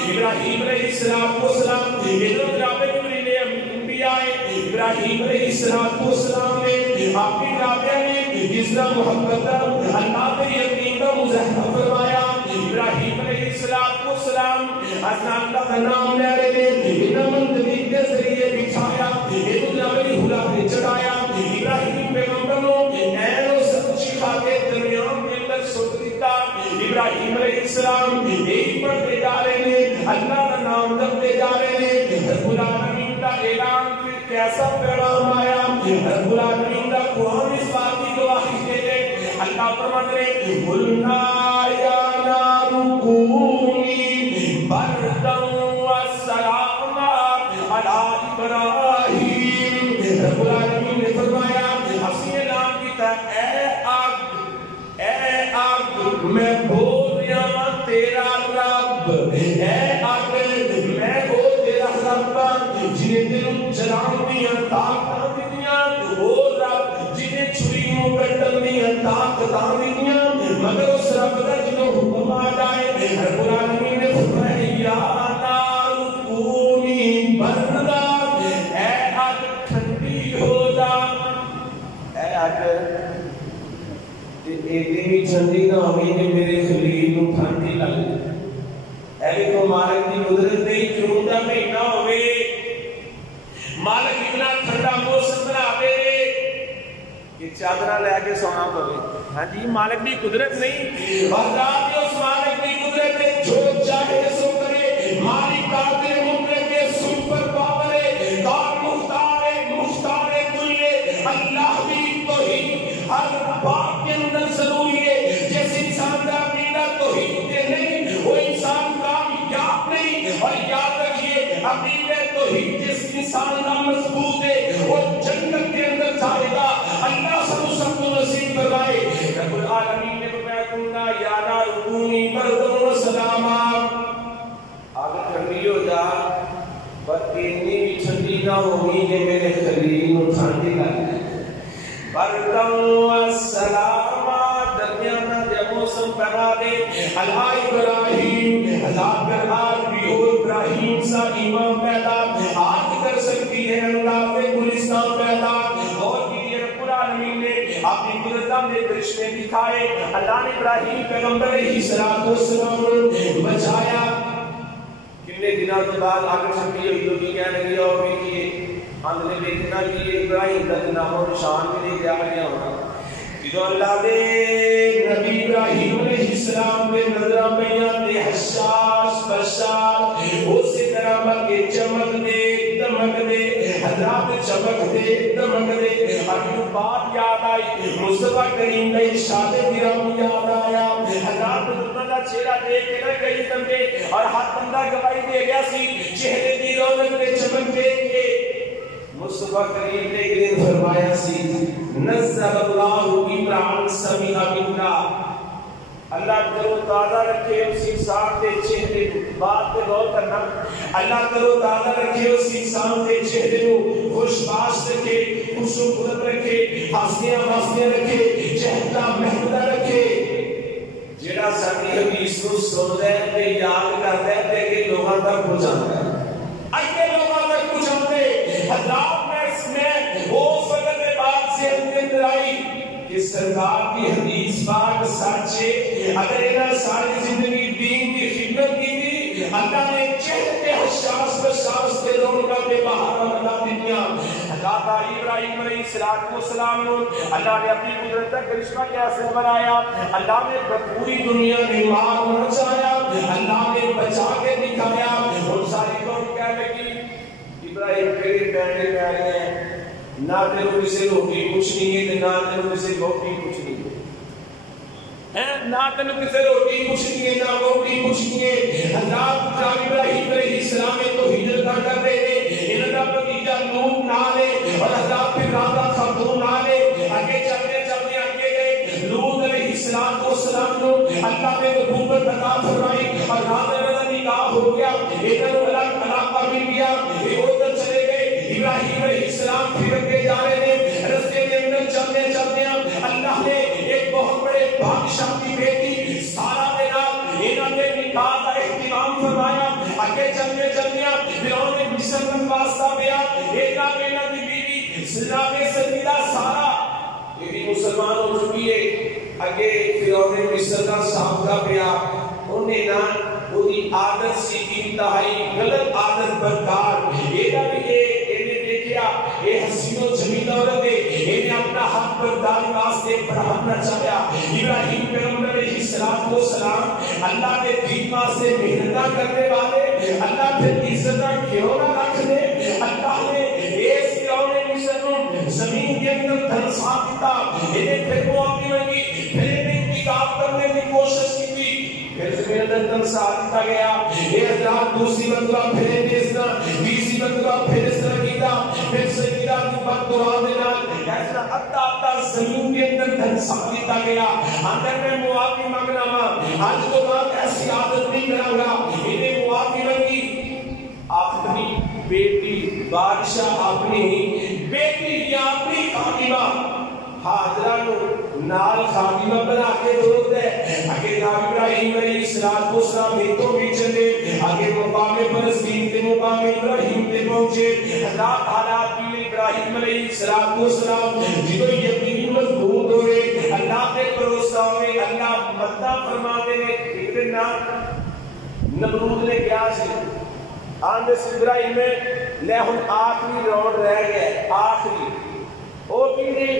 ابراہیم علیہ السلام ادھر جرابے جبریل انبیاء ابراہیم علیہ السلام نے اپنی رابعہ نے جس طرح محبت اللہ کے یقین کا مظاہرہ فرمایا ابراہیم علیہ السلام حضرت اللہ کا نام لے رہے انہوں منتقی کے ذریعے بچھایا انہوں نے حلاب چڑھایا ابراہیم پیغمبروں این و سچیخہ کے درمیان میں اندر سوٹ دیتا ابراہیم علیہ السلام ایک پڑھتے جا رہے ہیں اللہ کا نام دبتے جا رہے ہیں رب العالمین کا اعلان پھر کیسا پیغام آیا رب العالمین کا قرآن اس بات کی گواہی دے دے اللہ فرماتے ہیں قُلْنَا يَا نَارُ كُونِي بَرْدًا وَسَلَامًا عَلَىٰ إِبْرَاهِيمَ رب العالمین نے فرمایا اسی اعلان کیتا اے آگ میں بول رہا ہوں تیرا رب اے آگ میں بول تیرا رب جنہیں تیروں جلان دیا طاقتاں دیا او رب جنہیں چھریوں کٹن دیا طاقتاں دیا مگر اس رب کا جنہوں حکم آ جائے رب العالمین نے فرمایا یا نار کونی بردا اے آگ ٹھنڈی ہو جا اے آگ ایک ٹھنڈی نہ ہوئی کہ میرے خلیل کو ٹھنڈی لگ اے کو مالک کی قدرت نہیں جون کا مہینہ ہوئے مالک اتنا ٹھنڈا موسم بناوے کہ چادرہ لے کے سونا پڑے ہاں جی مالک کی قدرت نہیں اور رات اس مالک کی قدرت ہے جو چاہے سو کرے مالک قادر مطلق ہے سن پر پاور ہے دار مختار کلے اللہ بھی توحید ہر بات کے اندر ضروری ہے جس انسان کا عقیدہ توحید کے نہیں وہ انسان کامیاب نہیں اور یاد رکھیے عقیدہ توحید جس انسان کا مضبوط ہے وہ جنت کے اندر جائے گا اللہ سب کو نصیب فرمائے رب العالمین نے فرمایا تمنا یا نار کونی بردن و سلاما آگ ٹھنڈی ہو جا پر اتنی بھی ٹھنڈی نہ ہوگی کہ میرے خلیل کو ٹھنڈی لگے بردن و سلاما درمیانہ جب موسم بنا دے اللہ ابراہیم اللہ پر آگ بھی ہو ابراہیم سا ایمان پیدا آگ کر سکتی ہے اللہ پہ گلستان پیدا اور بھی رب العالمین نے اپنی قدرتہ میں رشتے دکھائے اللہ نے ابراہیم پیغمبر السلام بچایا کتنے دنوں کے بعد آگ ٹھنڈی ہوئی تو بھی کہنے لگی اور بھی کہ ہم نے دیکھنا کہ ابراہیم کا نام و نشان بھی نہیں دیا گیا ہونا جو اللہ دے نبی ابراہیم علیہ السلام کے نظرہ میں آتے حساس بشار اسی طرح مکے چمک دے دمک دے حضرات چمک دے دمک دے ابھی بات یاد آئی مصطفیٰ کریم کا ارشاد کرام یاد آیا حضرات بزرگوں کا چہرہ دیکھ کے نہ گئی بندے اور ہاتھ بندہ گواہی دے گیا سی چہرے دی رونق میں چمک دے کے مصطفیٰ کریم نے گرین فرمایا سی نزل اللہ ابراہیم سمیع منا اللہ ترو تازہ رکھے اس انسان کے چہرے کو بات پہ غور کرنا اللہ ترو تازہ رکھے اس انسان کے چہرے کو خوش باش رکھے خوش و خرد رکھے ہنسیاں رکھے چہتا محمودہ رکھے جڑا ساری حدیث کو سن رہے ہیں یاد کرتے ہیں کہ لوگوں تک پہنچاتا ہے اگے لوگوں تک پہنچاتے حضرات میں اس میں وہ وقت بعد سے اندر آئی کہ سرکار کی حدیث پاک سچے اگر انہاں ساری زندگی دین کی خدمت کی تھی اللہ نے چہتے حساس بشاس کے رونقہ پہ باہر بنا دنیا حضرت ابراہیم علیہ السلام اللہ نے اپنی قدرت کا کرشمہ کیسے بنایا اللہ نے پوری دنیا میں مار مچایا اللہ نے بچا کے دکھایا اور ساری قوم کہنے لگی ابراہیم پھر کہنے کہہ رہے ہیں نہ تیروں کسی روٹی کچھ نہیں ہے نہ تیروں کسی روٹی کچھ نہیں ہے نہ تیروں کسی روٹی کچھ نہیں ہے نہ روٹی کچھ نہیں ہے حضرات ابراہیم علیہ السلام تو ہجرت نہ کر رہے تھے انہوں کا بھتیجا لوط نہ لے اور حضرات پھر رادا خاتون نہ لے آگے چلتے چلتے آگے گئے لوط علیہ السلام کو اللہ نے نبوت عطا فرمائی اور رادا کا نکاح ہو گیا ادھر الگ علاقہ مل گیا ادھر چلے گئے ابراہیم علیہ السلام پھر کے جا رہے ہیں رستے کے اندر چلتے چلتے اللہ نے ایک بہت بڑے بادشاہ کی بیٹی سارا کے نام انہوں نے نکاح کا اہتمام فرمایا آگے چلتے چلتے فرعون نے مصر کا واسطہ دیا ایک نام انہوں نے بیوی سلام سیدہ سارا یہ بھی مسلمان ہو چکی ہے اگے فرعون مصر کا سامنا پیا انہیں نا وہی عادت سی انتہائی غلط عادت برکار یہ بھی یہ حسین و جمیل عورت ہے انہیں اپنا حق برداری واسطے بڑھانا چاہیا ابراہیم پیغمبر علیہ السلام اللہ کے دین واسطے محنت کرنے والے اللہ پھر عزت کیوں نہ رکھ دے اللہ نے اس فرعون مصر زمین کے اندر دھنسا دیتا انہیں پھر وہ اپنی لگی پھر انہیں کتاب کرنے کی کوشش کی تھی پھر زمین اندر دھنسا دیتا گیا یہ حضرات دوسری مرتبہ پھر دیسنا تیسری مرتبہ پھر اس طرح کیتا پھر سیدہ کی بات دوران دینا ایسا اتا زمین کے اندر دھنسا دیتا گیا اندر میں معافی مانگنا ماں آج تو بات ایسی عادت نہیں کروں گا انہیں معافی مانگی اپنی بیٹی بادشاہ اپنی بیٹی یا اپنی خادمہ حاضرہ کو نال خادمہ بنا کے درود ہے اگے نبی ابراہیم علیہ السلام بیتوں بھی چلے اگے مقام فلسطین کے مقام ابراہیم تے پہنچے حضرات حالات بھی ابراہیم علیہ السلام جدو یقین مضبوط ہوئے اللہ کے بھروسہ ہوئے اللہ مدد فرما دے ایک دن نمرود نے کیا سی آندے سے ابراہیم میں لے ہن آخری راؤنڈ رہ گئے آخری او کی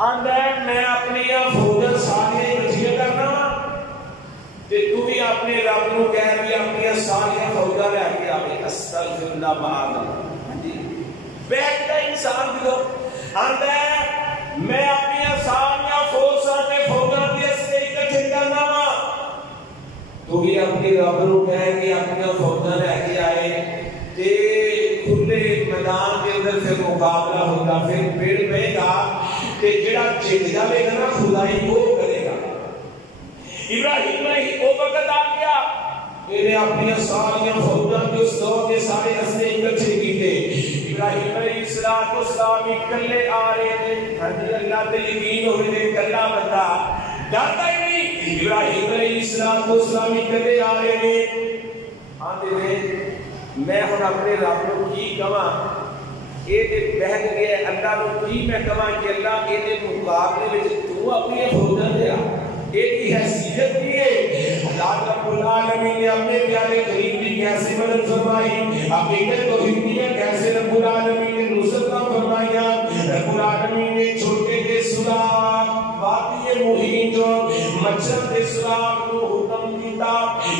آندہ میں اپنی فوجن ساری بچیاں کرنا تے تو بھی اپنے رب نو کہہ بھی اپنی ساری فوجن لے کے آگے استغفر اللہ بعد بیٹھ کا انسان بھی آندہ میں اپنی ساری فوجن دے سے اکٹھے کرنا تو بھی اپنی رب نو کہہ کے اپنی فوجن لے کے آئے تے کھلے میدان کے اندر سے مقابلہ ہوگا پھر پیڑ پہ گا کہ جڑا جیت جاوے گا نا خدائی وہ کرے گا ابراہیم نے وہ وقت آ گیا انہیں اپنی ساری فوجاں کے اس دور کے سارے ہستے اکٹھے کیتے ابراہیم علیہ السلام اکلے آ رہے تھے اللہ تے یقین ہوئے تھے کلا بندہ ڈرتا ہی نہیں ابراہیم علیہ السلام اکلے آ رہے ہیں آندے نے میں ہن اپنے رب کو کی کہاں اے تے بہن گئے اللہ نو کی میں کہاں کہ اللہ اے دے مقابلے وچ تو اپنی فوجاں دے اے کی حیثیت کی ہے اللہ رب العالمین نے اپنے پیارے کریم کی کیسے مدد فرمائی اپنے توحید میں کیسے رب العالمین نے نصرت فرمایا رب العالمین نے چھوٹے کے سراغ وادی محیط جو مچھر کے سراغ کو حکم دیتا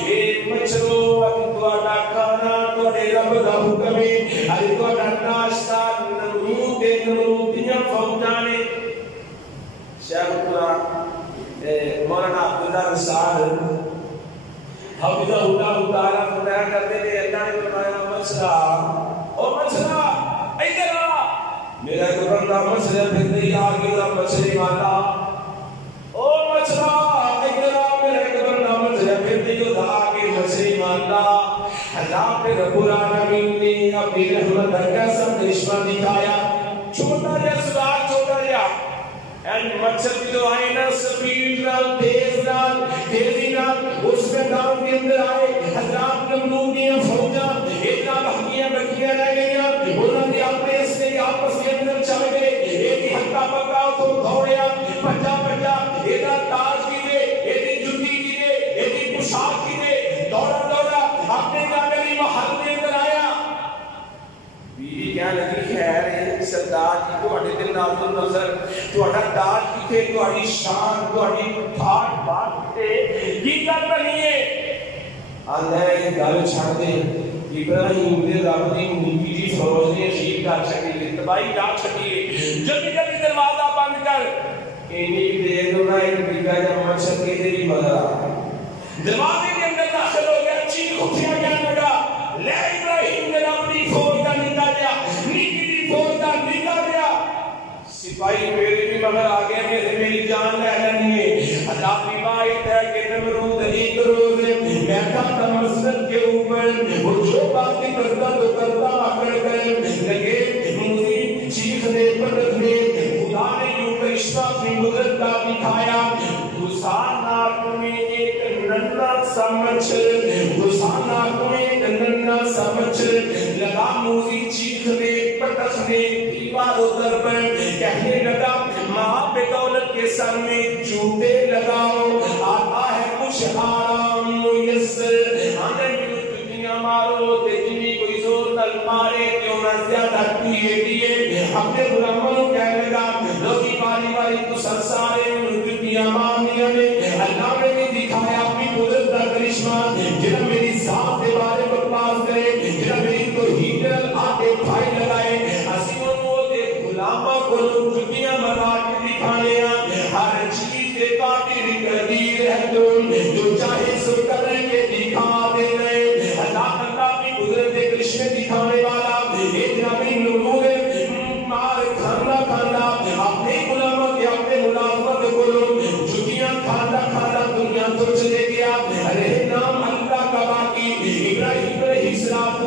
اے مچھروں تواڈا کھانا تواڈے رب دا حکم ہے اے تواڈا ناشتہ نمرود دے نمرودیاں فوجاں نے شیخ قرآن مولانا عبداللہ رسال حفظہ اللہ تعالیٰ فرمایا کرتے تھے اللہ نے فرمایا مسئلہ او مسئلہ ادھر آ میرا ایک بندہ مسئلہ پھر نہیں آگے دا مسئلہ والا او مسئلہ ادھر آ میرا ایک بندہ مسئلہ پھر نہیں آگے مسئلہ والا اللہ پہ رب العالمین نے اپنی رحمت کا سب رشمہ دکھایا چھوٹا جا سراغ چھوٹا جا and مچھر کی جو آئے نا سپیڈ نال تیزی نال اس میں داؤں کے اندر آئے حضرات نمرودیاں فوجاں ایک نال حقیاں بکیاں رہ گئیاں انہوں نے اپنے اس سے آپس کے اندر چل گئے ایک ہی حقہ بکا تو دوڑیا پچا ایک تاج کی دے ایک جتی کی دے ایک پوشاک کی دے دوڑا اپنے جانبی محل کے اندر آیا بیوی کیا لگی خیر ہے سردار کی تواڈے دل نازل نظر تواڈا تاج کیتے تواڈی شان تواڈی ٹھاٹ بات تے کی گل بنی ہے اللہ گل چھڑ دے ابراہیم دے رب دی نبی دی فوج نے شیر کا چھڑی تباہی کا چھڑی جلدی دروازہ بند کر اینی دیر نہ ایک بیٹا جا مچھر کے تیری بدلا دروازے کے اندر داخل ہو گیا چیخ اٹھیا کہنے لگا لے ابراہیم دے رب دی فوج کا نکال دیا نیکی دی فوج کا نکال دیا سپاہی میرے بھی مگر آگے میری جان لے لینی ہے اللہ کی بات ہے کہ نمرود ایک روز بیٹھا تھا مسجد کے اوپر وہ جو باتیں کرتا تو کرتا آکڑ کر لگے مجھے چیخنے پڑکنے خدا نے یوں کرشمہ اپنی قدرت کا دکھایا گسان آنکھ میں ایک ننھا سا مچھر گسان آنکھ میں ایک ننھا سا مچھر لگا موزی چیخنے پٹکنے دیوار ادھر پر کہنے لگا ماں پہ دولت کے سر میں جوتے لگاؤ، آتا ہے کچھ آرام میسر، دنیا مارو جنی کوئی زور نل مارے کیوں نہ زیادہ دیے اپنے غلاموں کو کہنے لگا لوگی باری باری تو سر سارے دنیا مانیا میں اللہ نے بھی دکھایا اپنی قدرت کا کرشمہ، جنہاں میری ذات کے بارے بکواس کرے، جنہاں میری توحید آتے بھائی لگائے، اسیوں کو دے غلاموں کو دنیا مرا کے دکھانے ہر چیز کے قادر قدیر ہے جو چاہے سو کریں گے دکھا دے رہے اللہ اپنی قدرت کے کرشمے دکھانے والا ایک نبی نور مار کھانا کھانا اپنے غلاموں کے اپنے ملازمت کو جھکیاں کھانا کھانا دنیا تو چلے گیا، ارے نام اللہ کا باقی ابراہیم علیہ السلام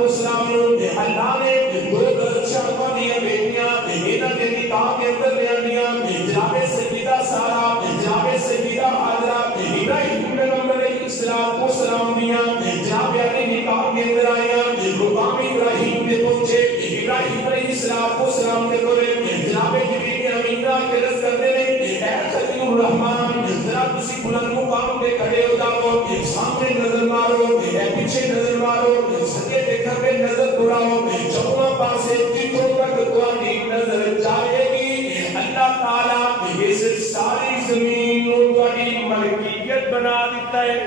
اللہ نے دو شرفہ دیا بیٹیاں انہاں نے نکاح کے اندر لے آنیاں، جناب سیدہ سارہ، جناب سیدہ حاجرہ، ابراہیم پیغمبر علیہ السلام دیا جناب علی نکاح کے اندر آیا، مقام ابراہیم پہ پہنچے، ابراہیم علیہ السلام کے دورے جناب جبریل امینہ کے رس کرتے رہے، اے خلیل الرحمن ذرا کسی بلند مقام پہ کھڑے ہو جاؤ، سامنے نظر مارو، اے پیچھے نظر مارو، سجے دیکھا پہ نظر دوڑاؤ، چوہاں پاسے جتوں تک تمہاری نظر جائے گی اللہ تعالیٰ اس ساری زمین کو تمہاری ملکیت بنا دیتا ہے۔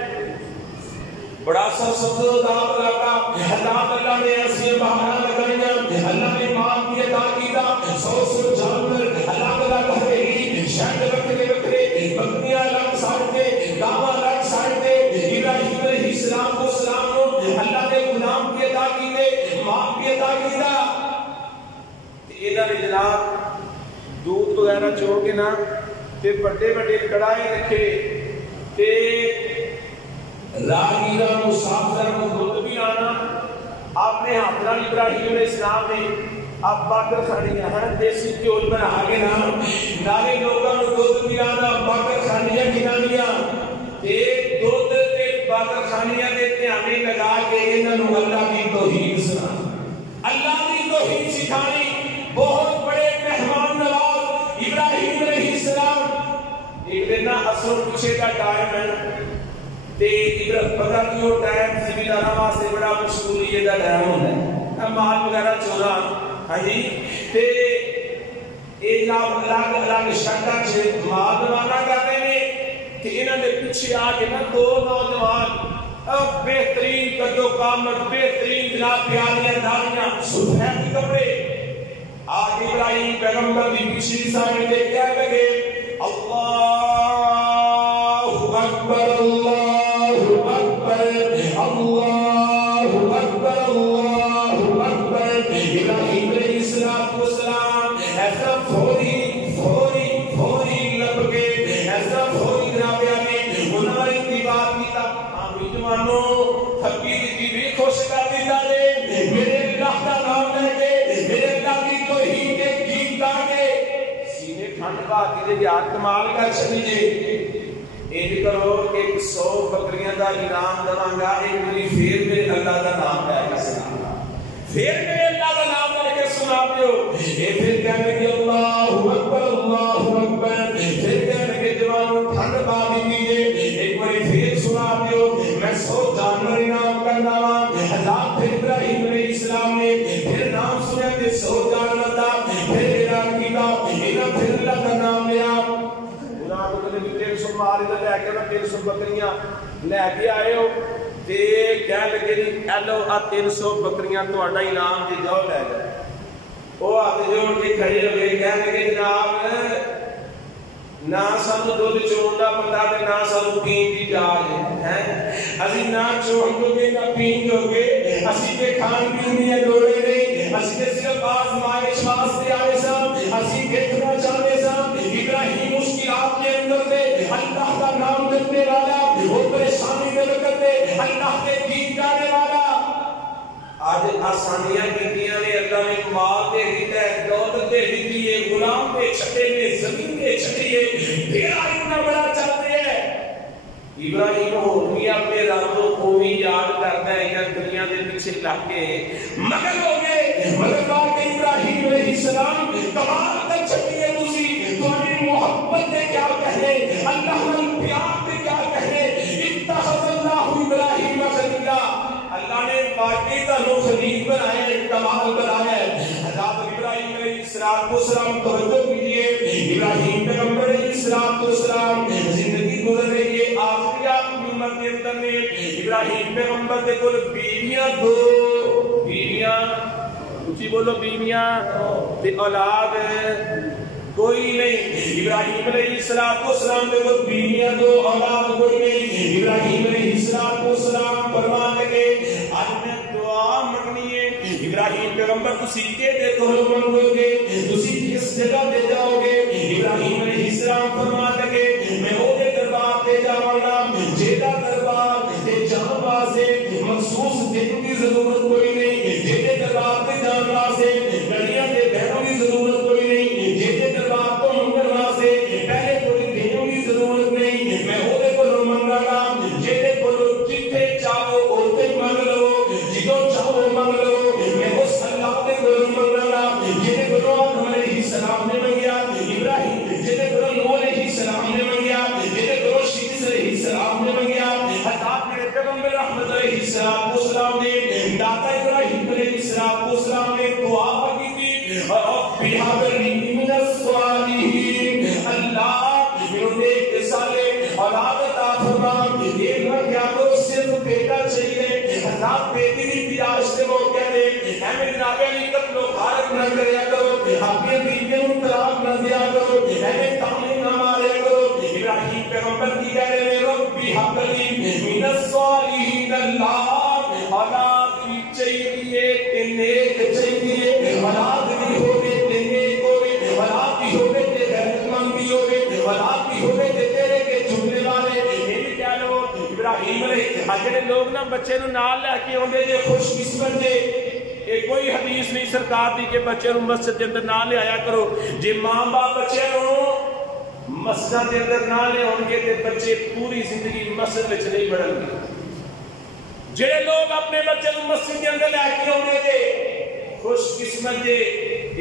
بڑا سبزدار علاقہ اللہ نے ایسی بہاریں لگائیاں، اللہ نے ماں کی عطا کیتا، سو جانور اللہ تعالیٰ گھر ہی شہد رکھنے بکریاں الگ سائڈ دے، گاواں الگ سائڈ دے، ابراہیم علیہ السلام کو اللہ نے غلام کی عطا کیتے، ماں کی عطا کیتا، ادھر جناب دودھ وغیرہ چھوڑ کے نا تے بڑے بڑے کڑاہے رکھے تے راہگیرہ مسافر کو دودھ بھی آنا، آپ نے حضرت ابراہیم علیہ السلام نے اب باکر خانیاں ہیں دیسی چول بنا کے نالے لوگوں کو دودھ بھی آنا، باکر خانیاں گنانیاں تے دودھ تے باکر خانیاں دیتے ہمیں لگا کے انہوں اللہ کی توحید سنا، اللہ کی توحید سکھانی، بہت بڑے مہمان نواز ابراہیم علیہ السلام۔ ایک دن اصل پوچھے کا ٹائم ہے تے پتہ کیوں ٹائم زمینداراں واسطے بڑا مشغولیت دا ٹائم ہوندا ہے، مال وغیرہ چونا ہاں جی تے اے جناب الگ شہراں چ مال روانہ کرنے نے تے انہاں دے پیچھے آ کے نا دو نوجوان بہترین قدو قامت، بہترین جناب پیاریاں داڑیاں، سفید کپڑے، آج ابراہیم پیغمبر کی پچھلی سائڈ دے کہہ لگے اللہ اکبر اللہ اکبر اللہ اکبر اللہ اکبر۔ ابراہیم علیہ السلام ایسا فوری لب کے ایسا فوری جناب علی انہوں نے انتباہ کیتا، آمین جوانو تھکی دی بھی خوش کر دیتا رے، میرے اللہ کا نام لے کے میرے اللہ کی توحید کے گیت گا کے سینے ٹھنڈ پاتی دے یاد کمال کر چلیے۔ ایک کرو 100 بکریاں دا انعام دواں گا، ایک میری پھر میرے اللہ کا نام لے کے سنا، پھر میرے اللہ کا نام لے کے سنا دیو، اے پھر کہنے کہ اللہ اکبر اللہ اکبر، پھر کہنے کہ جوانوں ٹھنڈ پا دیجیے، ایک باری پھر سنا دیو، میں 100 جانور انعام کرنا وا، اللہ پھر ابراہیم علیہ السلام نے پھر نام سنیا کہ 100 جانور دا، پھر اعلان کیتا، انہاں پھر اللہ کا نام لیا، انہاں کو کہنے 300 مال ادھر لے کے 300 بکریاں لے کے آئے ہو تے کہہ لگے جی ایلو آ 300 بکریاں تہاڈا انعام جی جاؤ لے جاؤ، وہ ہاتھ جوڑ کے کھڑے ہوئے کہہ لگے جناب نہ سانو دودھ چون دا پتہ تے نہ سانو پین دی جاج ہے، اسی نہ چون دو گے نہ پین دو گے، اسی تے کھان پین دی لوڑے نہیں، اسی تے صرف آزمائش واسطے آئے سان، اسی دیکھنا چاہتے سان ابراہیم مشکلات کے اندر دے اللہ کا نام کرنے والا، وہ پریشانی میں وقت دے اللہ کے گیت گانے والا، آج آسانیاں کیتیاں نے اللہ نے مال دے دیتا ہے، دولت دے دیتی ہے، غلام دے چھٹے نے زمین دے چھٹی ہے، پھر اتنا بڑا چاہتے ہیں۔ ابراہیم ہوئی اپنے رب کو بھی یاد کرتا ہے کہ دنیا دے پیچھے لگ کے مگر ہو گئے، مگر بات ابراہیم علیہ السلام کمال تک چھٹی ہے، تمہاری محبت پاک نے تانوں خلیل بنایا ہے، کمال بنایا ہے۔ حضرت ابراہیم علیہ السلام توجہ کیجیے، ابراہیم پیغمبر علیہ السلام زندگی گزر رہی ہے آخری امت کے اندر میں۔ ابراہیم پیغمبر دے کول بیویاں دو، بیویاں اچھی بولو، بیویاں تے اولاد کوئی نہیں۔ ابراہیم علیہ السلام دے کول بیویاں دو، اولاد کوئی نہیں۔ ابراہیم علیہ السلام فرماتے کہ آج میں دعا منگنی ہے۔ ابراہیم پیغمبر تسی کے دے کول منگو گے، تسی کس جگہ دے جاؤ گے؟ ابراہیم علیہ السلام فرماتے کہ میں وہ دے دربار دے جاؤں گا جیدہ دربار دے جان واسے مخصوص دن کی ضرورت کوئی نہیں، جیدے دربار دے جان واسے گھڑیاں دے بہنوں کی ضرورت کوئی نہیں، جیدے دربار کو منگن واسے پہلے کوئی دنوں کی ضرورت نہیں۔ میں وہ دے کو منگا گا جیدے کو جتھے چاہو اوتے منگ لو، جدو چاہو منگ لو۔ میں وہ اللہ دے کو منگا گا جیدے کو آدم علیہ السلام نے منگیا، ابراہیم جیدے کو نوح علیہ السلام نے منگیا، جیدے کو شیس علیہ السلام نے منگیا۔ حضرت میرے پیغمبر رحمت علیہ السلام نے داتا ابراہیم علیہ السلام نے دعا کی تھی، رب هب لي من الصالحین، اللہ میرے ایک سالے اولاد عطا فرما۔ یہ نہ کیا تو صرف بیٹا چاہیے، حضرت بیٹی کی تلاش سے وہ کہتے اے میرے نبی علی قتل و غارت نہ کریا کرو، اپنی بیویوں کو طلاق نہ دیا کرو، اے میرے تانے نہ ماریا کرو۔ ابراہیم پیغمبر کی کہہ رہے ہیں رب هب لي من الصالحین، اللہ اولاد بھی چاہیے تے نیک چاہیے، اولاد بھی ہوے تے نیک ہوے، اولاد بھی ہوے تے غیرت مند بھی ہوے، اولاد بھی ہوے تے تیرے کے جھکنے والے۔ یہ بھی کہہ لو ابراہیم علیہ جڑے لوگ نا بچے نو نال لے کے اوندے جے خوش قسمت جے، یہ کوئی حدیث نہیں سرکار دی کہ بچے نو مسجد کے اندر نہ لے آیا کرو۔ جے ماں باپ بچے نو مسجد کے اندر نہ لے ہون گے تے بچے پوری زندگی مسجد وچ نہیں بڑھن گے۔ جڑے لوگ اپنے بچے کو مسجد کے اندر لے کے آنے دے خوش قسمت دے۔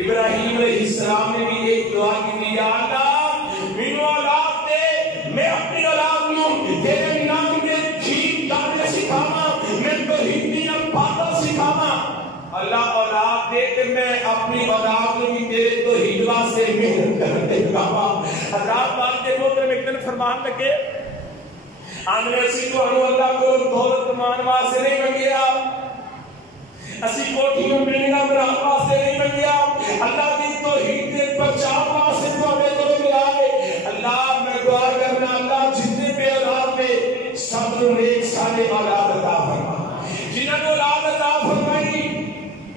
ابراہیم علیہ السلام نے بھی ایک دعا کی، یا اللہ مینوں اولاد دے، میں اپنی اولاد نو تیرے نام دے ٹھیک گانے سکھاواں، میں توحید دی باتاں سکھاواں۔ اللہ اولاد دے کہ میں اپنی اولاد کو بھی تیرے توحید واسطے محنت کرتے رہاں۔ حضرات والد محترم ایک دن فرمان لگے آنے اسی تو انو اللہ کو دولت کمان واسطے نہیں منگیا، اسی کوٹھیوں بلڈنگاں بنان واسطے نہیں منگیا، اللہ کی توحید دے بچاؤ واسطے تواڈے کول ملا ہے۔ اللہ میں دعا کرنا اللہ جتنے بے اولاد میں سب نوں نیک صالح اولاد عطا فرما، جنہاں نوں اولاد عطا فرمائی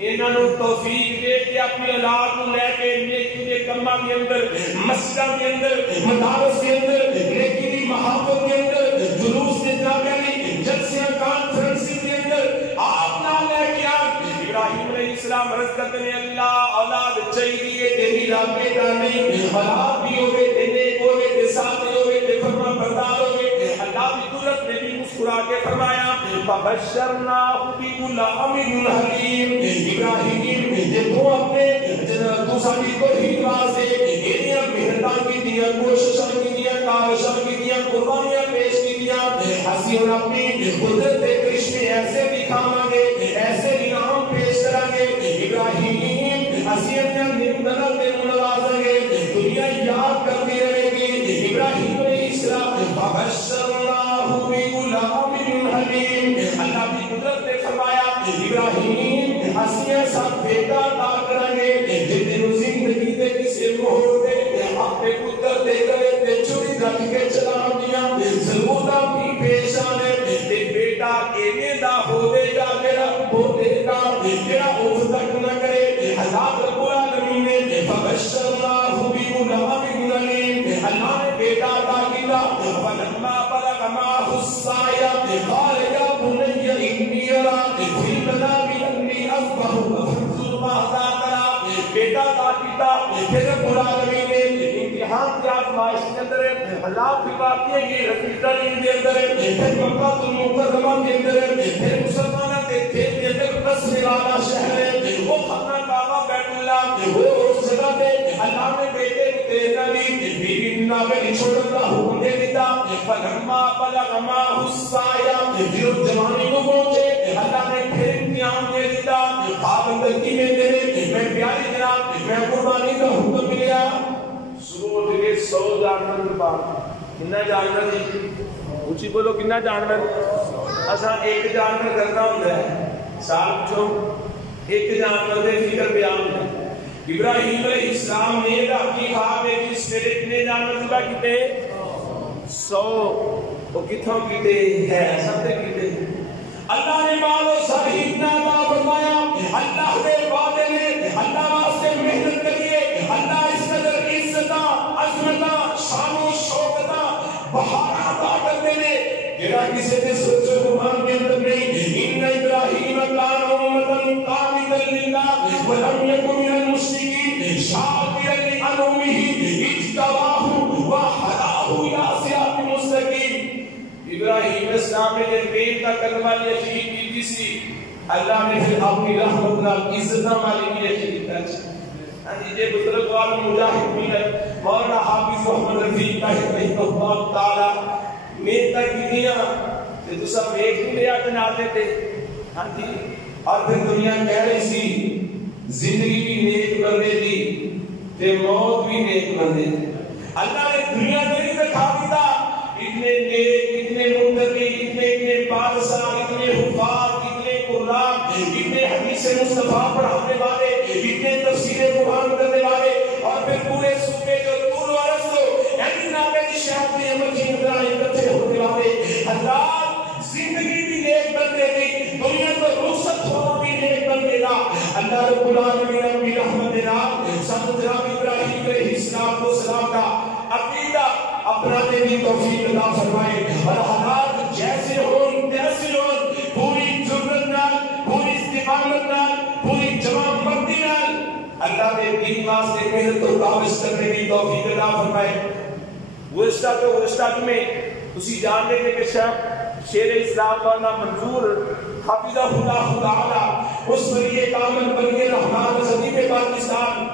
انہاں نوں توفیق دے کہ اپنی اولاد نوں لے کے نیکی دے کماں کے اندر، مسجداں کے اندر، مدارس کے اندر، نیکی دی محبت کے اندر، جلوس کے جاگلی جلسیاں کانفرنس کے اندر آپ نہ لے کے ابراہیم علیہ السلام عرض کرتے ہیں اللہ اولاد چاہیے تیری رب بیٹا نہیں، اولاد بھی ہوئے تے نیک ہوئے تے صالح ہوئے تے فرما بردار ہوئے۔ اللہ کی قدرت نے بھی مسکرا کے فرمایا فبشرناہ بغلام حلیم، ابراہیم جے تو اپنے تو ساری توحید واسطے انہاں محنتاں کیتیاں، کوششاں کیتیاں، کاوشاں کیتیاں، قربانیاں پیش کیتیاں، اسی ہن اپنی قدرت دے کرشمے ایسے دکھاواں گے، ایسے انعام پیش کریں گے۔ ابراہیم اسی اپنے نمدنہ تے نوازیں گے، دنیا یاد کرتی رہے گی ابراہیم علیہ السلام فبشرناہ بغلام حلیم۔ اللہ کی قدرت نے فرمایا ابراہیم اسی ایسا بیٹا عطا کریں گے جن زندگی دے کسی موڑ تے اپنے پتر دے گلے تے چھری رکھ کے چلا دیاں ضرورتاں بھی پیش آنے تے بیٹا ایویں دا ہوے گا میرا بولے گا جڑا اوف تک نہ کرے۔ حضرت رب العالمین نے فبشرناہ بغلام حلیم، اللہ نے بیٹا عطا کیتا۔ فلما بلغ معه السعي قال يا بني إني أرى في المنام أني أذبحك فانظر ماذا ترى۔ بیٹا عطا کیتا، پھر رب العالمین نے امتحان کی آزمائش کے اندر اللہ کی واقعے کی رفیق تعلیم کے اندر پھر مکہ المکرمہ کے اندر پھر مسلمانوں کے کھیت کے اندر بسنے والا شہر ہے وہ خانہ کعبہ بیت اللہ، وہ اس جگہ پہ اللہ نے بیٹے کو دینا بھی بیوی ناگلی چھوڑن کا حکم دے دیتا۔ فلما بلغ معه السعي، جو جوانی کو پہنچے اللہ نے پھر 100 جانور قربان. کتنا جانور جی؟ اونچی بولو کتنا جانور؟ اساں ایک جانور کرنا ہوتا ہے سال پچھوں ایک جانور دے فکر بیان ہے. ابراہیم علیہ السلام نے رب کی خواب میں جس میرے کتنے جانور ذبح کیتے 100. وہ کتوں کیتے ہے سب تے کیتے. اللہ نے مال و سر اتنا عطا فرمایا. اللہ دے وعدے نے اللہ واسطے محنت کریے. اللہ اس قدر عزت عظمت شان و شوکت بہار عطا کرتے ہیں جڑا کسی نے سوچ و گمان کے اندر نہیں. ان ابراہیم کان امۃ قانتا للہ ولم یکن من المشرکین شاکرا لانعمہ اجتباہ وہداہ الی صراط مستقیم. ابراہیم السلام نے جب دین کا کلمہ یقین کی تھی اللہ نے پھر اپنی رحمت نال عزت والی بھی یقین کیتا. یہ بزرگوار مجاہد بھی ہے مولانا حافظ محمد رفیق رحمہ اللہ تعالی میں تک دنیا کہ تو سب ایک ہی لیا جناتے تھے. ہاں جی اور پھر دنیا کہہ رہی سی زندگی بھی نیک بندے دی تے موت بھی نیک بندے دی. اللہ نے دنیا میں دکھا دیتا اتنے نیک اتنے متقی اتنے پارسا اتنے حفاظ اتنے قرآن اتنے حدیث مصطفیٰ پڑھانے والے اتنے تفسیر قرآن کرنے والے اور پھر پورے صوبے جو طول و عرض تو یعنی نامے کی شہد میں امرجی ابراہیم اکٹھے ہونے والے. اللہ زندگی بھی نیک بندے دی دنیا تو رخصت ہونا بھی نیک بندے دا. اللہ رب العالمین اپنی رحمت نال سب جناب ابراہیم علیہ السلام کا عقیدہ اپنانے کی توفیق عطا فرمائے. اور حالات جیسے ہوں تیسے ہوں پوری جرت نال پوری استقامت نال پوری جوان مردی نال اللہ نے دین واسطے محنت و کاوش کرنے کی توفیق عطا فرمائے. گزشتہ میں اسی جان لے کے شیر اسلام والا منظور حافظہ اللہ تعالی اس ولی کامل ولی رحمان صدیق پاکستان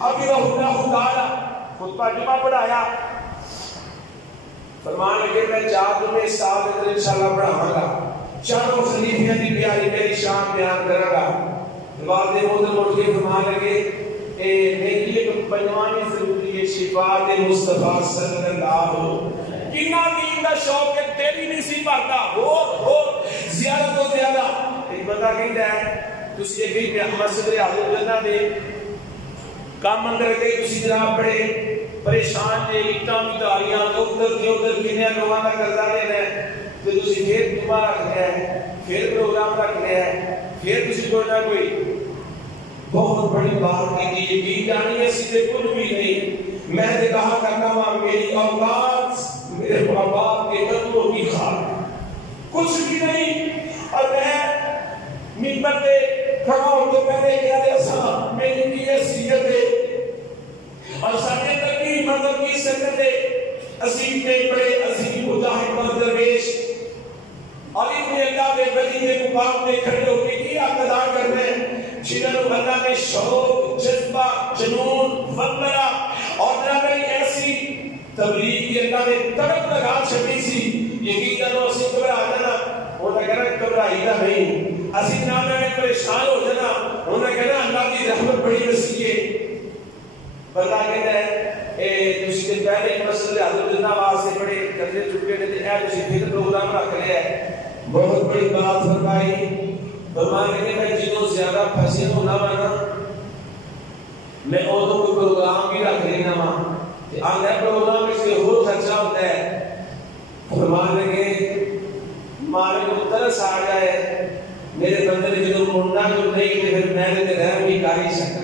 حافظہ اللہ تعالی خطبہ جمعہ پڑھایا. فرمان لگے میں 4 جمعے اس سال میں انشاءاللہ پڑھاؤں گا. چاروں خلیفیاں دی پیاری میری شان بیان کروں گا. بعد میں محترم اٹھ کے فرمان لگے میری ایک پنجوانی ضروری ہے شفاعت مصطفیٰ صلی اللہ کنا دین دا شوق ہے تیری نہیں سی پاتا ہو زیادہ تو زیادہ. ایک بندہ کہتا ہے تسی ایک بھی مسجد حاضر جنہ دے کام اندر گئے تسی جناب بڑے پریشان نے اٹھاں مداریاں ادھر کنیا لوگوں کا قرضہ لینا ہے تو تسی پھر جمعہ رکھنا ہے پھر پروگرام رکھنا ہے پھر تسی کوئی نہ کوئی بہت بڑی بات کی یقین جانی ہے سیدھے کچھ بھی نہیں. میں نے کہا کرنا ہوا میری اوقات میرے باپ کے قدموں کی خاک کچھ بھی نہیں. اور میں منبر پہ کھڑا ہوں تو پہلے کہہ رہا تھا میری کی حیثیت ہے اور سارے تک کی مذہب کی سنت ہے. عظیم نے بڑے عظیم مجاہد درویش اور اتنے اللہ کے ولی کے مقام میں کھڑے ہو کے کیا ادا کرنا ہے جنہوں اللہ نے شوق جذبہ جنون وغیرہ اور نہ ایسی تبلیغ کی اللہ نے تڑپ لگا چھپی سی. یہی جانو اسی گھبرا جانا انہوں نے کہنا گھبرائی دا نہیں اسی نہ میں پریشان ہو جانا انہوں نے کہنا اللہ کی رحمت بڑی وسیع ہے. بندہ کہتا ہے تسی دن پہلے ایک مسئلے حضرت جنہ آواز سے بڑے قدرے چکے نے اے تسی پھر پروگرام رکھ لیا ہے. بہت بڑی بات فرمائی. فرمانے کہ میں جنوں زیادہ پھنسے ہونا مانا میں اوہ کوئی پروگرام بھی رکھ لینا ماں آنگا پروگرام اس کے ہو خرچہ ہوتا ہے. فرمانے کہ مالے کو ترس آ جائے میرے بندے نے جنوں مڑنا جو نہیں کہ پھر میں نے رحم بھی کاری سکتا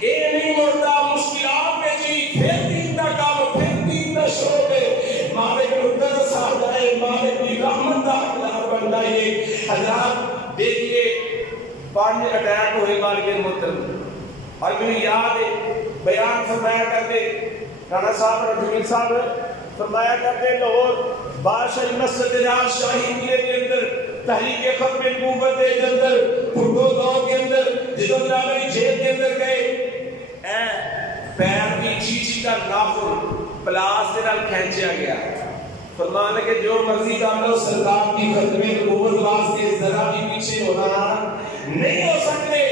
اے نہیں مڑتا مشکلات میں جی پھر دین دا کام پھر دین دا شروع ہے. مالے کو ترس آ جائے مالے کی رحمت دا اقدار بن جائے. حضرات دیکھئے 5 اٹیک ہوئے مالک محترم اور مجھے یاد ہے بیان فرمایا کرتے رانا صاحب رجویل صاحب فرمایا کرتے لاہور بادشاہی مسجد راز شاہی قلعے کے اندر تحریک ختم نبوت کے اندر پھٹو گاؤں کے اندر جدوں جنابی جیل کے اندر گئے پیر کی چیچی کا ناخن پلاس کے نال کھینچا گیا. فرمانے کہ جو مرضی کا لو سرکار کی ختم نبوت واسطے ذرا بھی پیچھے ہونا نہیں ہو سکتے.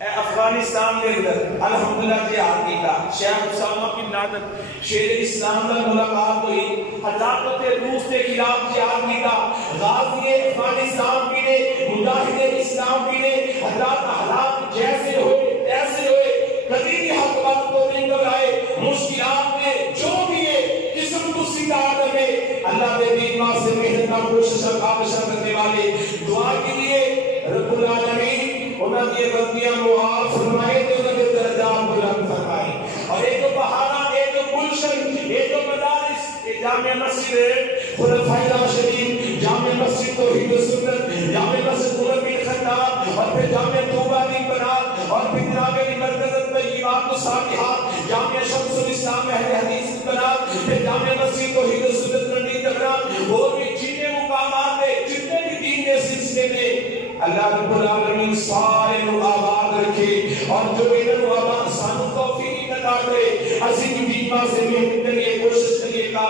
اے افغان افغانستان کے اندر الحمدللہ جہاد کیتا شیخ اسامہ بن لادن شیر اسلام کا ملاقات ہوئی حضرات روس کے خلاف جہاد کیتا غازی افغانستان بھی نے مجاہد اسلام بھی نے حضرات حالات جیسے ہوئے ایسے ہوئے کبھی بھی حق بات کو نہیں گھبرائے مشکلات میں جو بھی ہے قسم کو سکھاتا میں اللہ کے دین واسطے محنت اور کوشش اور کاوش کرنے والے دعا کیجیے رب العالمین انہاں کی غلطیاں معاف فرمائے تے انہاں کے درجات بلند فرمائے اور ایک بہارا ایک گلشن ایک مدارس ایک جامع مسجد ہے خلفائے راشدین جامع مسجد توحید و سنت جامع مسجد عمر بن خطاب اور پھر جامع طوبہ بن بنات اور پھر جامع مرکز طیبات و صالحات جامع شمس الاسلام اہل حدیث بنات پھر جامع مسجد توحید و سنت منڈی تگرام اور بھی جتنے مقامات ہیں جتنے بھی دین کے سلسلے میں اللہ رب العالمین سارے لوگ آباد رکھے اور جو انہوں آباد سانو توفیق عطا کرے اسی کی دین سے محنت کریے کوشش کریے گا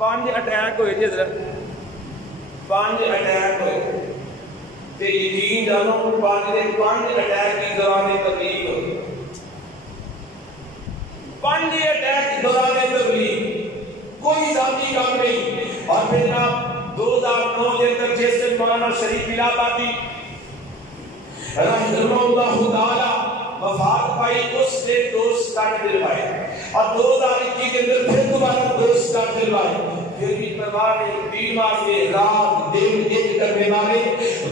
5 اٹیک ہوئے جی حضرت 5 اٹیک ہوئے تے یقین جانو 5 اٹیک کی دوران تبلیغ ہوئی 5 اٹیک کی دوران تبلیغ کوئی ذاتی کام نہیں اور پھر جناب 2009 کے اندر جیسے مولانا شریف الہ آبادی رحمہ اللہ تعالی وفات پائی اس نے دوست کاٹ دلوائے اور 2021 کے اندر پھر دوبارہ دوست کاٹ دلوائے پھر بھی پرواہ نہیں دین واسطے رات دن ایک کرنے والے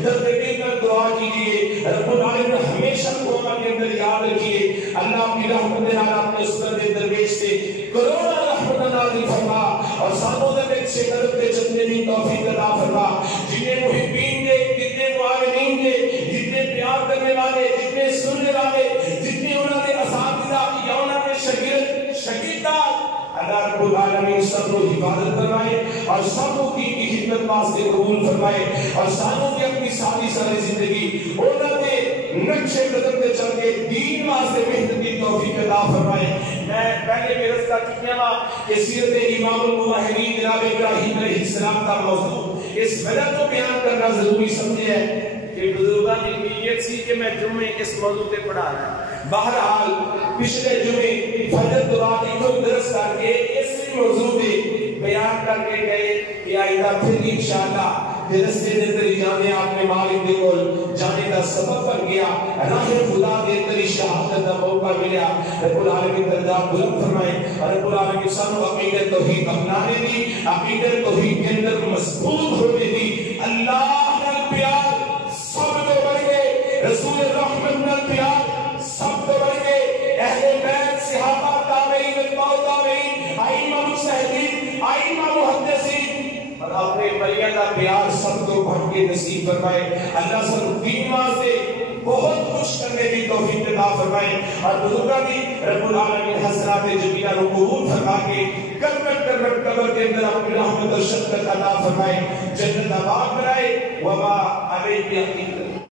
درد دل میں دعا کیجیے رب العالمین ہمیشہ قوم کے اندر یاد رکھیے اللہ کی رحمت نال اپنے سنت درویش سے کروڑا رحمت نازل فرما اور ساتھوں دے ایک سے قدم تے چلنے کی توفیق عطا فرما جتنے محبین دے جتنے معاونین دے جتنے پیار کرنے والے جتنے سننے والے جتنے انہوں نے اساتذہ یا انہوں نے شاگردان اللہ رب العالمین سب کو حفاظت فرمائے اور سب کو دین کی خدمت واسطے قبول فرمائے اور سانوں کی اپنی ساری زندگی انہوں نے نقشے قدم پہ چل کے دین واسطے محنت کی توفیق عطا فرمائے میں پہلے میرے کا چکیا وا کہ سیرت امام الموحدین جناب ابراہیم علیہ السلام کا موضوع اس وجہ کو بیان کرنا ضروری سمجھے ہے کہ بزرگاں کی نیت سی کہ میں جمعے اس موضوع پہ پڑھا رہا ہوں بہرحال پچھلے جمعے فجر دعا کی کوئی درس کر کے اس موضوع پہ بیان کر کے گئے کہ آئندہ پھر انشاءاللہ رستے دے تری جانے آپ نے مالک دے کول جانے کا سبب بن گیا راہ خدا دے تری شہادت کا موقع ملیا رب العالمین درجات بلند فرمائے اور رب العالمین سانو عقیدت توحید اپنانے دی عقیدت توحید کے اندر مضبوط ہونے دی اللہ کا پیار سب تو بڑھ گئے رسول رحمت کا پیار سب تو بڑھ گئے اہل بیت صحابہ تابعین اتباع تابعین ائمہ مجتہدین ائمہ محدثین اور اپنے ولیوں کا پیار سب کو بڑھ کے نصیب فرمائے اللہ سب دین واسطے بہت کچھ کرنے کی توفیق عطا فرمائے اور بزرگاں کی رب العالمین حسنات جمیلہ کو قبول فرما کے کربت کربت قبر کے اندر اپنی رحمت اور شفقت عطا فرمائے جنت آباد بنائے وما علیہ